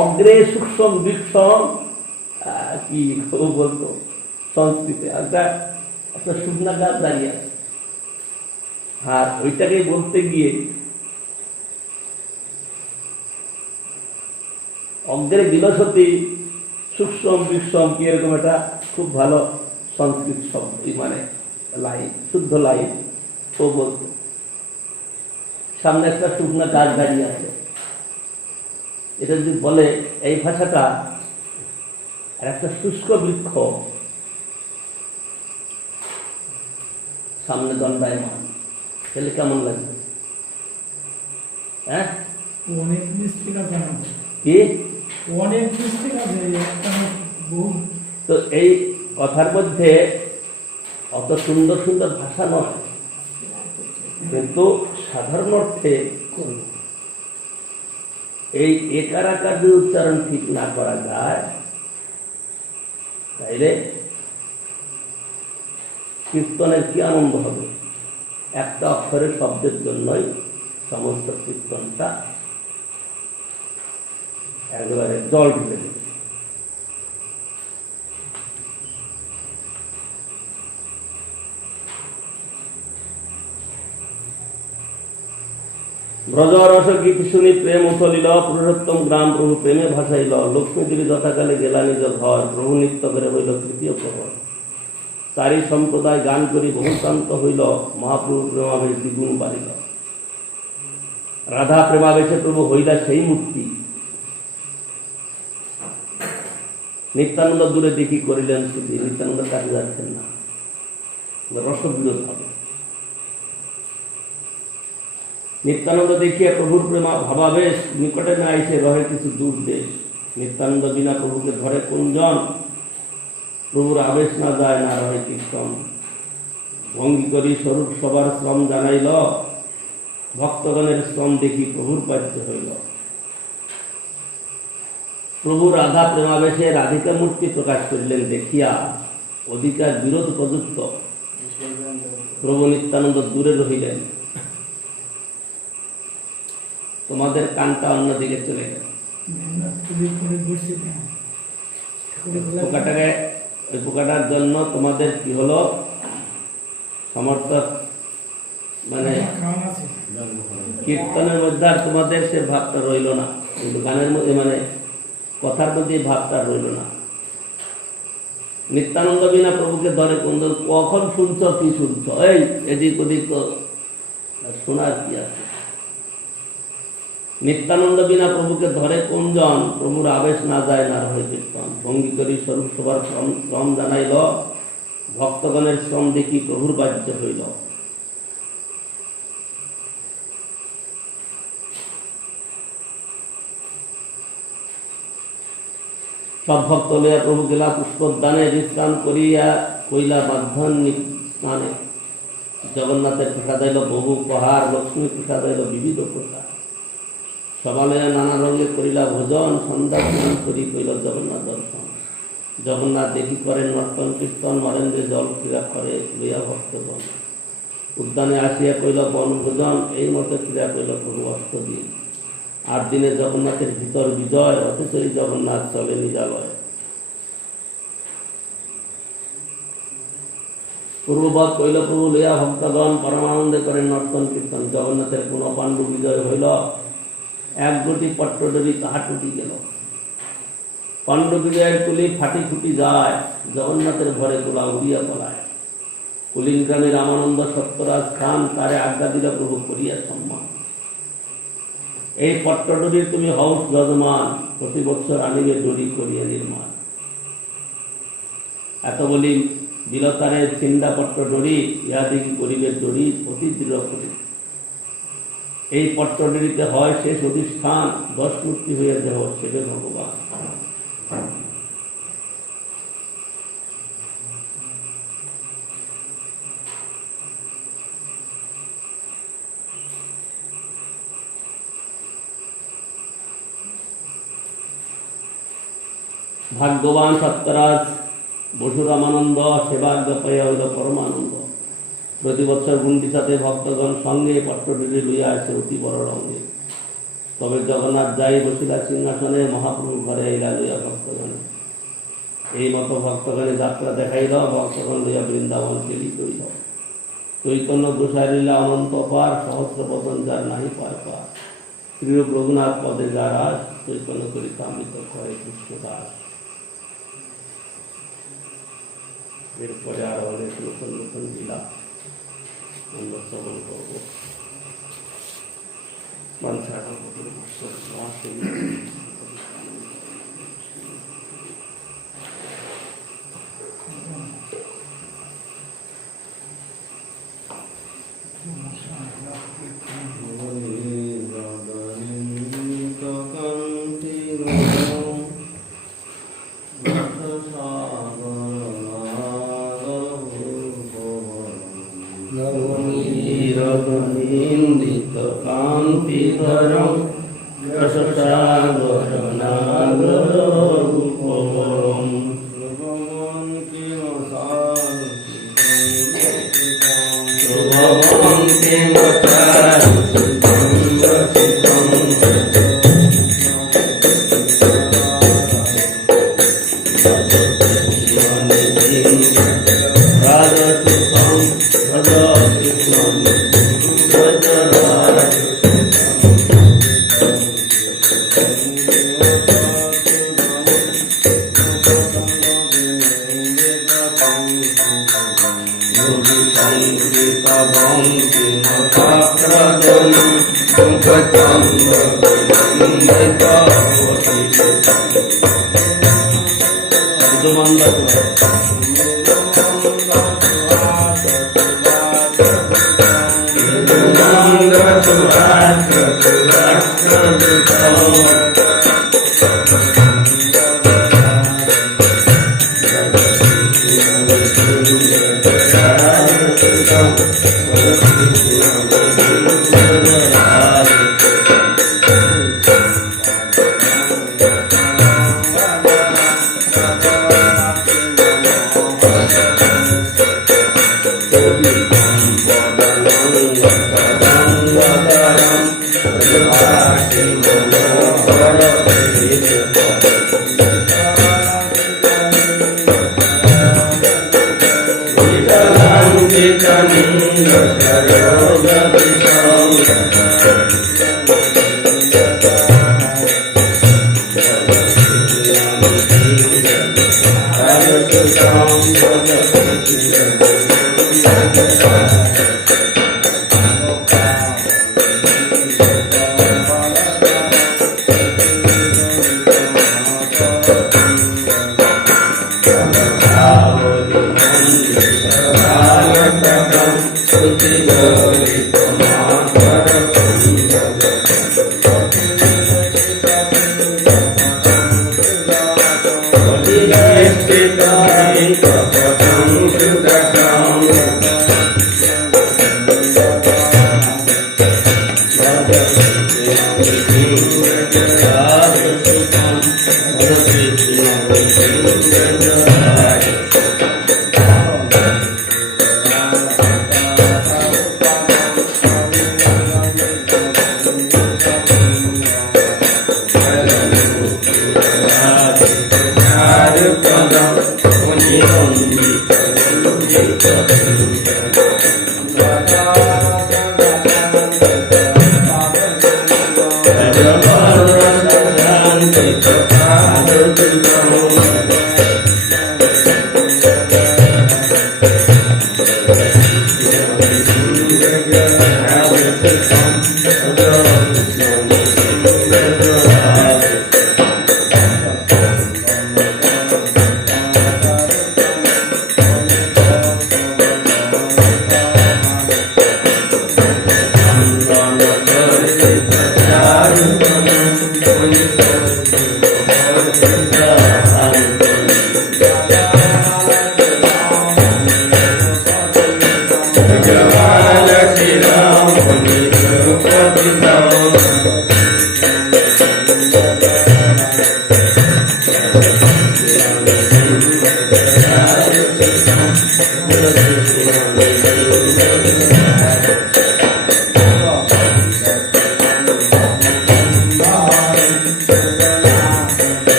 অগ্রে সূক্ষ্ম বৃক্ষম, কি বলতো সংস্কৃতে, একটা শুকনা গাছ দাঁড়িয়ে আছে। আর ওইটাকে বলতে গিয়ে অগ্রে বিলসতি সূক্ষ্ম বৃক্ষম, কি এরকম একটা খুব ভালো সংস্কৃত শব্দ, মানে লাইন, শুদ্ধ লাইন ও বলতো। সামনে একটা শুকনা গাছ দাঁড়িয়ে আছে, এটা যদি বলে এই ভাষাটা, আর একটা শুষ্ক বৃক্ষ সামনে দণ্ডায়মান, তাহলে কেমন লাগবে? হ্যাঁ, অনেক মিস্টেক আছে, কি অনেক মিস্টেক আছে। তো এই কথার মধ্যে অত সুন্দর সুন্দর ভাষা নয়, কিন্তু সাধারণ অর্থে এই একার আকার যদি উচ্চারণ ঠিক না করা যায় তাইলে কীর্তনের কি আনন্দ হবে? একটা অক্ষরের শব্দের জন্যই সমস্ত কীর্তনটা একেবারে জল ঢেলে দেবে। ব্রজরস গীত শুনি প্রেম উথলিল, পুরুষোত্তম গ্রাম প্রভু প্রেমে ভাসাইল, লক্ষ্মী দেবী যথাকালে গেলা নিজ ঘর, প্রভু নৃত্য করে হইল তৃতীয় প্রহর। চারি সম্প্রদায় গান করি বহুশান্ত হইল, মহাপ্রভু প্রেমাবেশ দ্বিগুণ বাড়িল। রাধা প্রেমাবেশে প্রভু হইলা সেই মূর্তি, নিত্যানন্দ দূরে দেখি করিলেন স্তুতি। নিত্যানন্দ কাছে যাচ্ছেন না, রসবিরোধ হবে। নিত্যানন্দ দেখিয়া প্রভুর প্রেমা ভাবাবেশ, নিকটে না আইসে রহে কিছু দূর দেশ। নিত্যানন্দ বিনা প্রভুকে ধরে কোনজন, প্রভুর আবেশ না যায় না রহে কীর্তন। ভঙ্গি করি স্বরূপ সবার শ্রম জানাইল, ভক্তগণের শ্রম দেখি প্রভুর পাচ্য হইল। প্রভু রাধা প্রেমাবেশে রাধিকা মূর্তি প্রকাশ করিলেন দেখিয়া, অধিকার বিরোধ প্রযুক্ত প্রভু নিত্যানন্দ দূরে রহিলেন। তোমাদের কানটা অন্যদিকে চলে গেল। পোকাটাকে, ওই পোকাটার জন্য তোমাদের কি হলো, সমর্থক মানে কীর্তনের মধ্যে আর তোমাদের সে ভাবটা রইল না, কিন্তু গানের মধ্যে মানে কথার মধ্যে ভাবটা রইল না। নিত্যানন্দ বিনা প্রভুকে ধরে কখন শুনছ কি শুনছ, এই এদিক ওদিক শোনার কি আছে। নিত্যানন্দ বিনা প্রভুকে ধরে কোনজন, প্রভুর আবেশ না যায় না রহে কীর্তন। ভঙ্গি করি স্বরূপ সবার শ্রম জানাইল, ভক্তগণের শ্রম দেখি প্রভুর বাহ্য হইল। সব ভক্ত লইয়া প্রভু গেলা পুষ্পদানে, বিশ্রাম করিয়া কইলা বাধ্যান্নি স্নানে। জগন্নাথের প্রসাদ হইল বহু উপহার, লক্ষ্মী প্রসাদ হইল বিবিধ প্রসাদ। সবালয়া নানা রঙে করিলা ভোজন, সন্ধ্যা স্নান করি কইল জগন্নাথ দর্শন। জগন্নাথ দেখি করেন নর্তন কীর্তন, নরেন্দ্রে জল ক্রীড়া করে লইয়া ভক্তগণ। উদ্যানে আসিয়া কইল বন ভোজন, এই মতো ক্রীড়া কইল প্রভু অষ্টদিন। 8 দিনে জগন্নাথের ভিতর বিজয়, অথচ এই জগন্নাথ চলে নিজালয়। পূর্ববৎ কইল প্রভু লইয়া ভক্তগণ, পরমানন্দে করেন নর্তন কীর্তন। জগন্নাথের কোন পাণ্ডু বিজয় হইল, এক দুটি পট্টডবি কাহা টুটি গেল। পাণ্ডু বিজয়ের কুলি ফাটি ফুটি যায়, জগন্নাথের ঘরে গোলা উড়িয়া পলায়। কুলিন গ্রামে রামানন্দ সত্যরাজ খান, তারে আজ্ঞা দিল প্রভু করিয়া সম্মান। এই পট্টডবির তুমি হও যজমান, প্রতি বৎসর আনিবে ডরি করিয়া নির্মাণ। এত বলি বিলতারে চিন্দা পট্টডরি, ইহা দেখি করিবে ডরি অতি দৃঢ় করি। এই পট্টডরিতে হয় শেষ অধিষ্ঠান, 10 মূর্তি হইয়া দেহ সেবে ভগবান। ভাগ্যবান সত্যরাজ বসু রামানন্দ, সেবাজ্ঞ পাইয়া হইল পরমানন্দ। প্রতি বৎসর গুন্ডিচাতে ভক্তগণ সঙ্গে পট্টডরি লইয়া আসে অতি বড় রঙে। তবে জগন্নাথ যাই বসিলা সিংহাসনে, মহাপ্রভু ঘরে আইলা লইয়া ভক্তগণে। এই মতো ভক্তগণে যাত্রা দেখাইল, ভক্তগণ লইয়া বৃন্দাবন চলি করিল। চৈতন্য গোসাই লীলা অনন্ত পার, সহস্র বদন যার নাহি পায় পার। শ্রীরূপ রঘুনাথ পদে যার আস, চৈতন্য করিতে অমৃত কয় কৃষ্ণ দাস। এরপরে আরো অনেক নতুন নতুন লীলা আমরা শ্রবণ করব। নিন্দিত কান্তিধরম শশাঙ্গ জনাঙ্গরূপম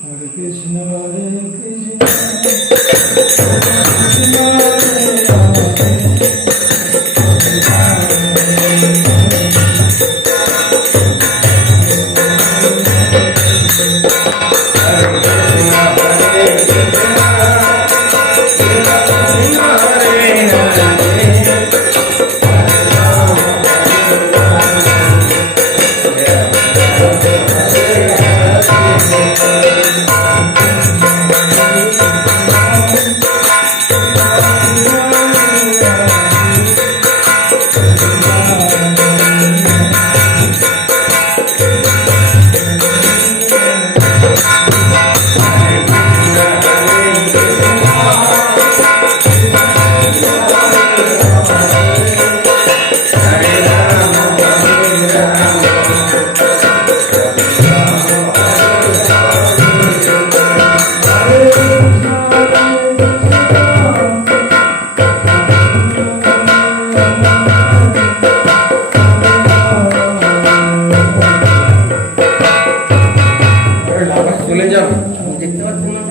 Hare Krishna, Hare Krishna, Krishna চলে যাবে দেখতে পাচ্ছেন না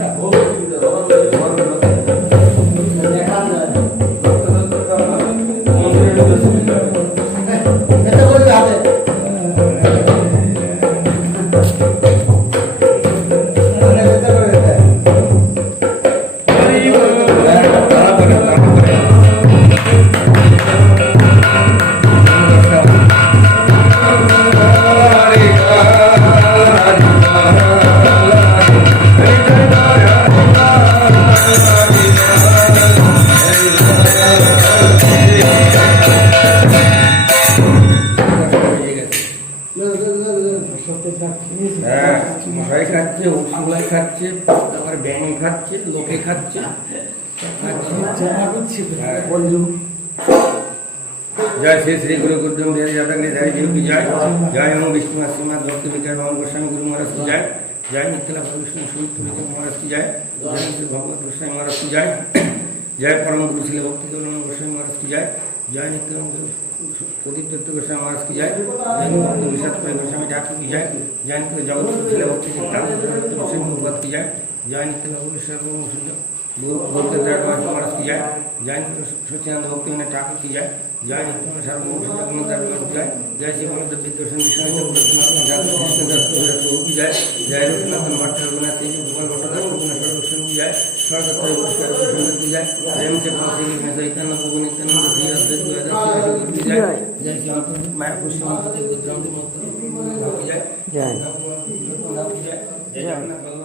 মশাই খাচ্ছে ওষুধ খাচ্ছে তারপরে ব্যাং খাচ্ছে লোকে খাচ্ছে जय श्री श्री गुरु गुरुदेव देव यादव ने जय जीव की जय जय ओम विष्णु श्रीमद भक्ति विकार भगवान गोस्वामी गुरु महाराज की जय जय नित्य विष्णु सूत्र महाराज की जय जय श्री भगवत गोस्वामी महाराज की जय जय परम गुरु श्री भक्ति गोस्वामी महाराज की जय जय नित्य प्रदीप दत्त गोस्वामी महाराज की जय जय भक्त विषाद गोस्वामी ठाकुर की जय जय नित्य जगत श्री भक्ति गोस्वामी भगवत की जय जय नित्य महाराज की जय जय नित्य सचिदानंद भक्ति ठाकुर की जय जय नित्य सर्वभौम जगन्नाथ जय जय श्री बलद विद्योषण विष्णु की जय जय रघुनाथन भट्ट रघुनाथ जी भगवान भट्टदास रघुनाथ सर्वस्व की जय स्वागत की जय जय से चैतन्य प्रभु नित्यानंद श्री अद्वैत की जय जय श्री आत्मजित माया पुष्प जय जय जय जगन्नाथ